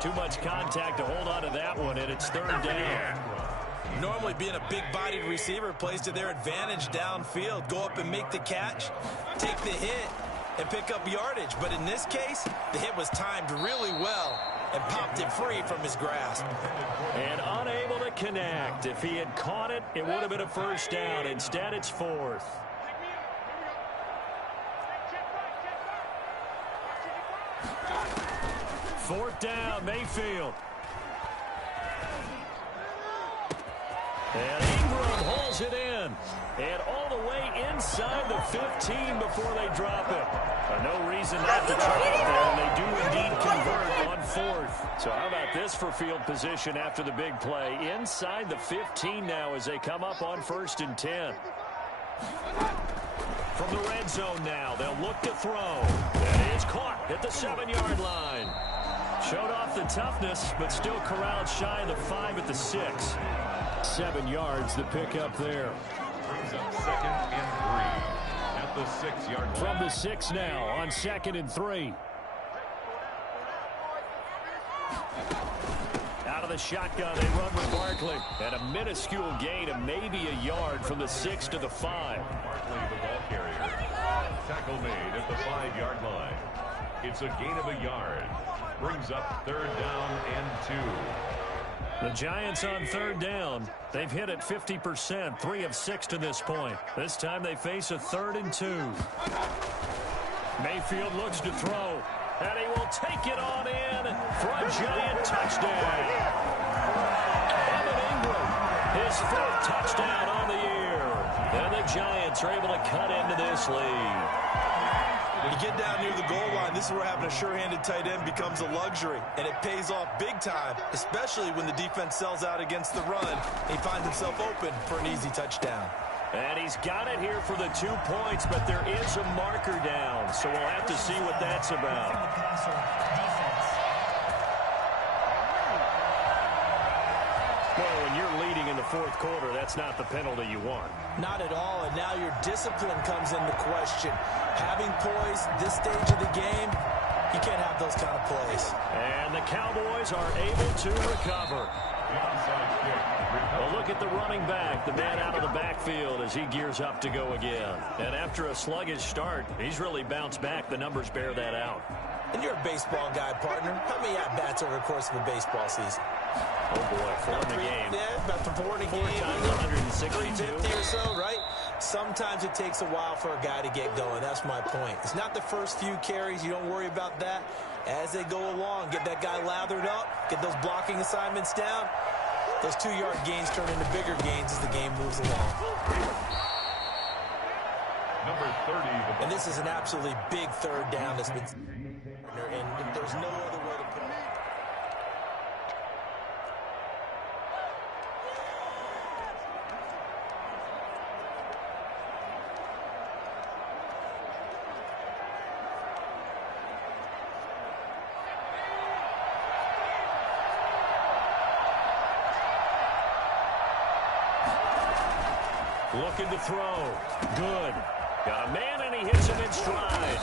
Too much contact to hold on to that one, and it's third down. Normally being a big-bodied receiver plays to their advantage downfield. Go up and make the catch, take the hit, and pick up yardage. But in this case, the hit was timed really well and popped it free from his grasp. And unable to connect. If he had caught it, it would have been a first down. Instead, it's fourth. Fourth down, Mayfield. And Ingram holds it in. And all the way inside the 15 before they drop it. No reason not to try it there, and they do indeed convert on fourth. So how about this for field position after the big play? Inside the 15 now as they come up on 1st and 10. From the red zone now, they'll look to throw. That is caught at the 7-yard line. Showed off the toughness, but still corralled shy of the 5 at the 6. 7 yards, the pickup there. Brings up 2nd and 3 at the 6-yard line. From the 6 now on 2nd and 3. Out of the shotgun, they run with Barkley. And a minuscule gain of maybe a yard from the 6 to the 5. Barkley, the ball carrier. Tackle made at the 5-yard line. It's a gain of a yard. Brings up 3rd down and 2. The Giants on 3rd down. They've hit it 50%, 3 of 6 to this point. This time they face a 3rd and 2. Mayfield looks to throw, and he will take it on in for a Giant touchdown. Evan Ingram, his 4th touchdown on the year. And the Giants are able to cut into this lead. You get down near the goal line, this is where having a sure-handed tight end becomes a luxury, and it pays off big time, especially when the defense sells out against the run. He finds himself open for an easy touchdown. And he's got it here for the 2 points, but there is a marker down, so we'll have to see what that's about. Well, when you're leading in the 4th quarter, that's not the penalty you want. Not at all, and now your discipline comes into question. Having poise this stage of the game, you can't have those kind of plays. And the Cowboys are able to recover. Well, look at the running back, the man out of the backfield as he gears up to go again. And after a sluggish start, he's really bounced back. The numbers bear that out. And you're a baseball guy, partner. How many at-bats over the course of a baseball season? Oh, boy, 4 in the game. Yeah, about 4 in a 4 game. times 162. 350 or so, right? Sometimes it takes a while for a guy to get going. That's my point. It's not the first few carries. You don't worry about that. As they go along, get that guy lathered up, get those blocking assignments down. Those 2-yard gains turn into bigger gains as the game moves along. Number 30. And this is an absolutely big 3rd down that's been... And there's no other way to put it. Looking to throw. Good. Got a man, and he hits him in stride.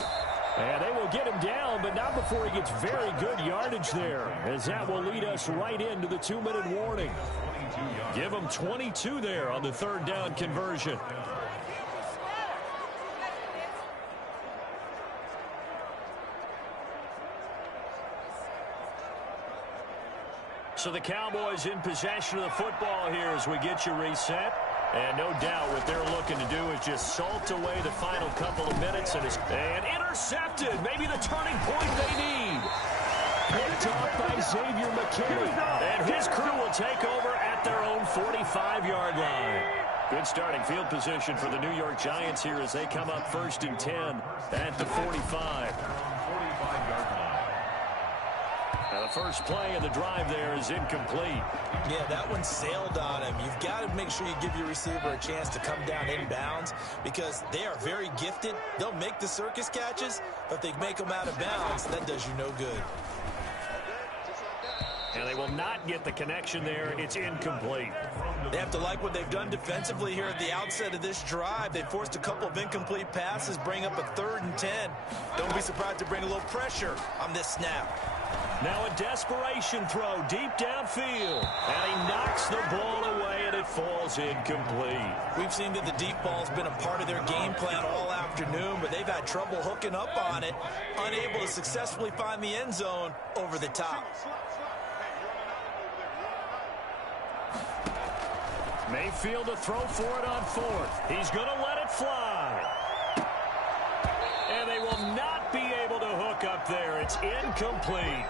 And they will get him down, but not before he gets very good yardage there, as that will lead us right into the 2-minute warning. Give him 22 there on the 3rd down conversion. So the Cowboys in possession of the football here as we get you reset. And no doubt what they're looking to do is just salt away the final couple of minutes. And intercepted. Maybe the turning point they need. Picked off by Xavier McKinney. And his crew will take over at their own 45-yard line. Good starting field position for the New York Giants here as they come up 1st and 10 at the 45. Now the first play of the drive there is incomplete. Yeah, that one sailed on him. You've got to make sure you give your receiver a chance to come down inbounds because they are very gifted. They'll make the circus catches, but if they make them out of bounds, that does you no good. And they will not get the connection there. It's incomplete. They have to like what they've done defensively here at the outset of this drive. They forced a couple of incomplete passes, bring up a 3rd and 10. Don't be surprised to bring a little pressure on this snap. Now a desperation throw deep downfield. And he knocks the ball away, and it falls incomplete. We've seen that the deep ball's been a part of their game plan all afternoon, but they've had trouble hooking up on it, unable to successfully find the end zone over the top. Mayfield to throw for it on 4th. He's going to let it fly. And they will not be able to hook up there. It's incomplete.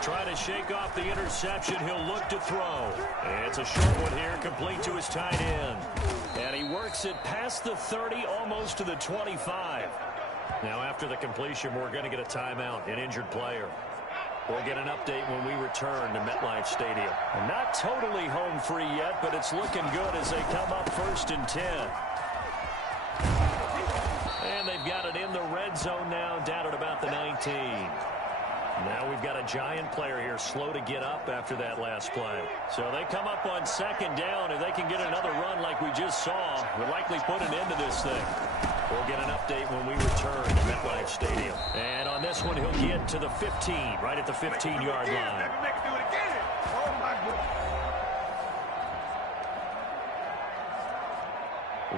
Trying to shake off the interception. He'll look to throw. And it's a short one here, complete to his tight end. And he works it past the 30, almost to the 25. Now, after the completion, we're going to get a timeout, an injured player. We'll get an update when we return to MetLife Stadium. Not totally home free yet, but it's looking good as they come up 1st and 10. And they've got it in the red zone now, down at about the 19. Now we've got a Giant player here slow to get up after that last play. So they come up on 2nd down. If they can get another run like we just saw, we'll likely put an end to this thing. We'll get an update when we return to MetLife Stadium. And on this one, he'll get to the 15, right at the 15-yard line.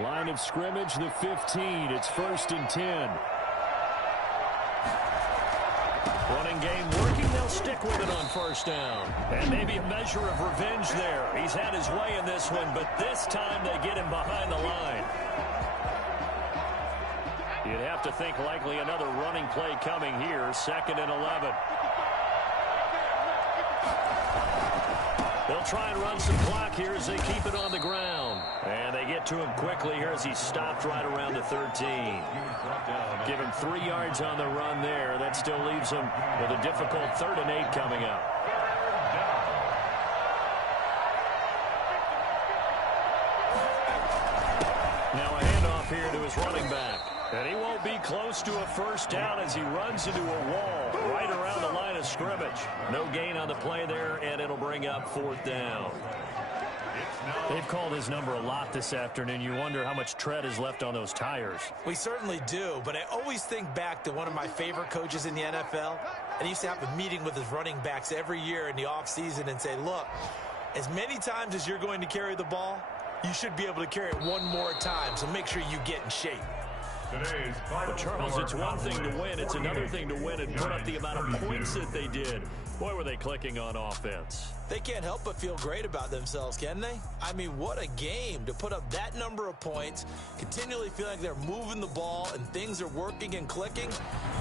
Line of scrimmage, the 15. It's 1st and 10. Running game working. They'll stick with it on 1st down. And maybe a measure of revenge there. He's had his way in this one, but this time they get him behind the line. You'd have to think likely another running play coming here. 2nd and 11. They'll try and run some clock here as they keep it on the ground. And they get to him quickly here as he's stopped right around the 13. Give him 3 yards on the run there. That still leaves him with a difficult 3rd and 8 coming up. Now a handoff here to his running back. And he won't be close to a 1st down as he runs into a wall right around the line of scrimmage. No gain on the play there, and it'll bring up 4th down. They've called his number a lot this afternoon. You wonder how much tread is left on those tires. We certainly do, but I always think back to one of my favorite coaches in the NFL. And he used to have a meeting with his running backs every year in the offseason and say, look, as many times as you're going to carry the ball, you should be able to carry it one more time, so make sure you get in shape. But Charles, it's one thing to win. It's another thing to win and put up the amount of points that they did. Boy, were they clicking on offense. They can't help but feel great about themselves, can they? I mean, what a game to put up that number of points, continually feel like they're moving the ball and things are working and clicking.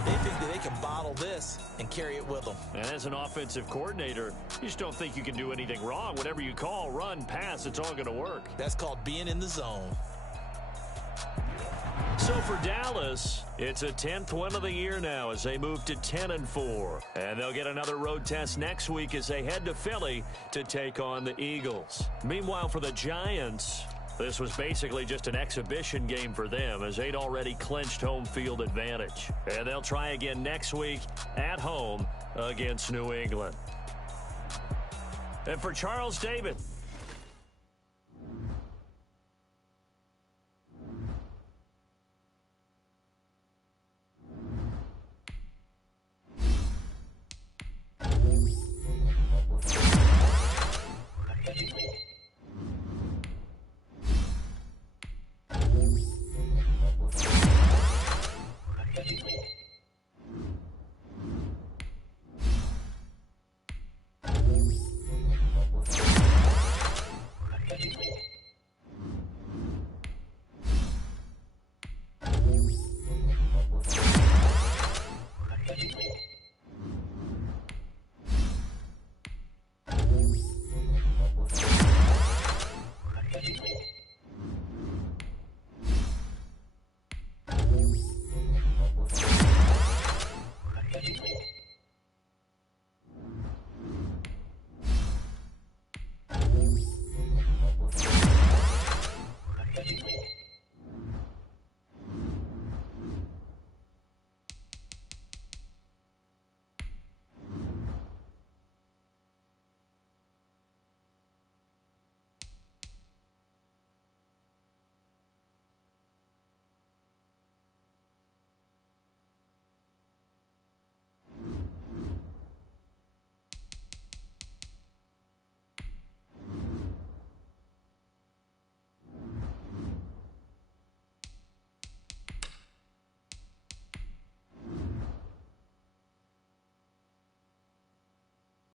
They think that they can bottle this and carry it with them. And as an offensive coordinator, you just don't think you can do anything wrong. Whatever you call, run, pass, it's all going to work. That's called being in the zone. So for Dallas, it's a 10th win of the year now as they move to 10-4. And they'll get another road test next week as they head to Philly to take on the Eagles. Meanwhile, for the Giants, this was basically just an exhibition game for them as they'd already clinched home field advantage. And they'll try again next week at home against New England. And for Charles David,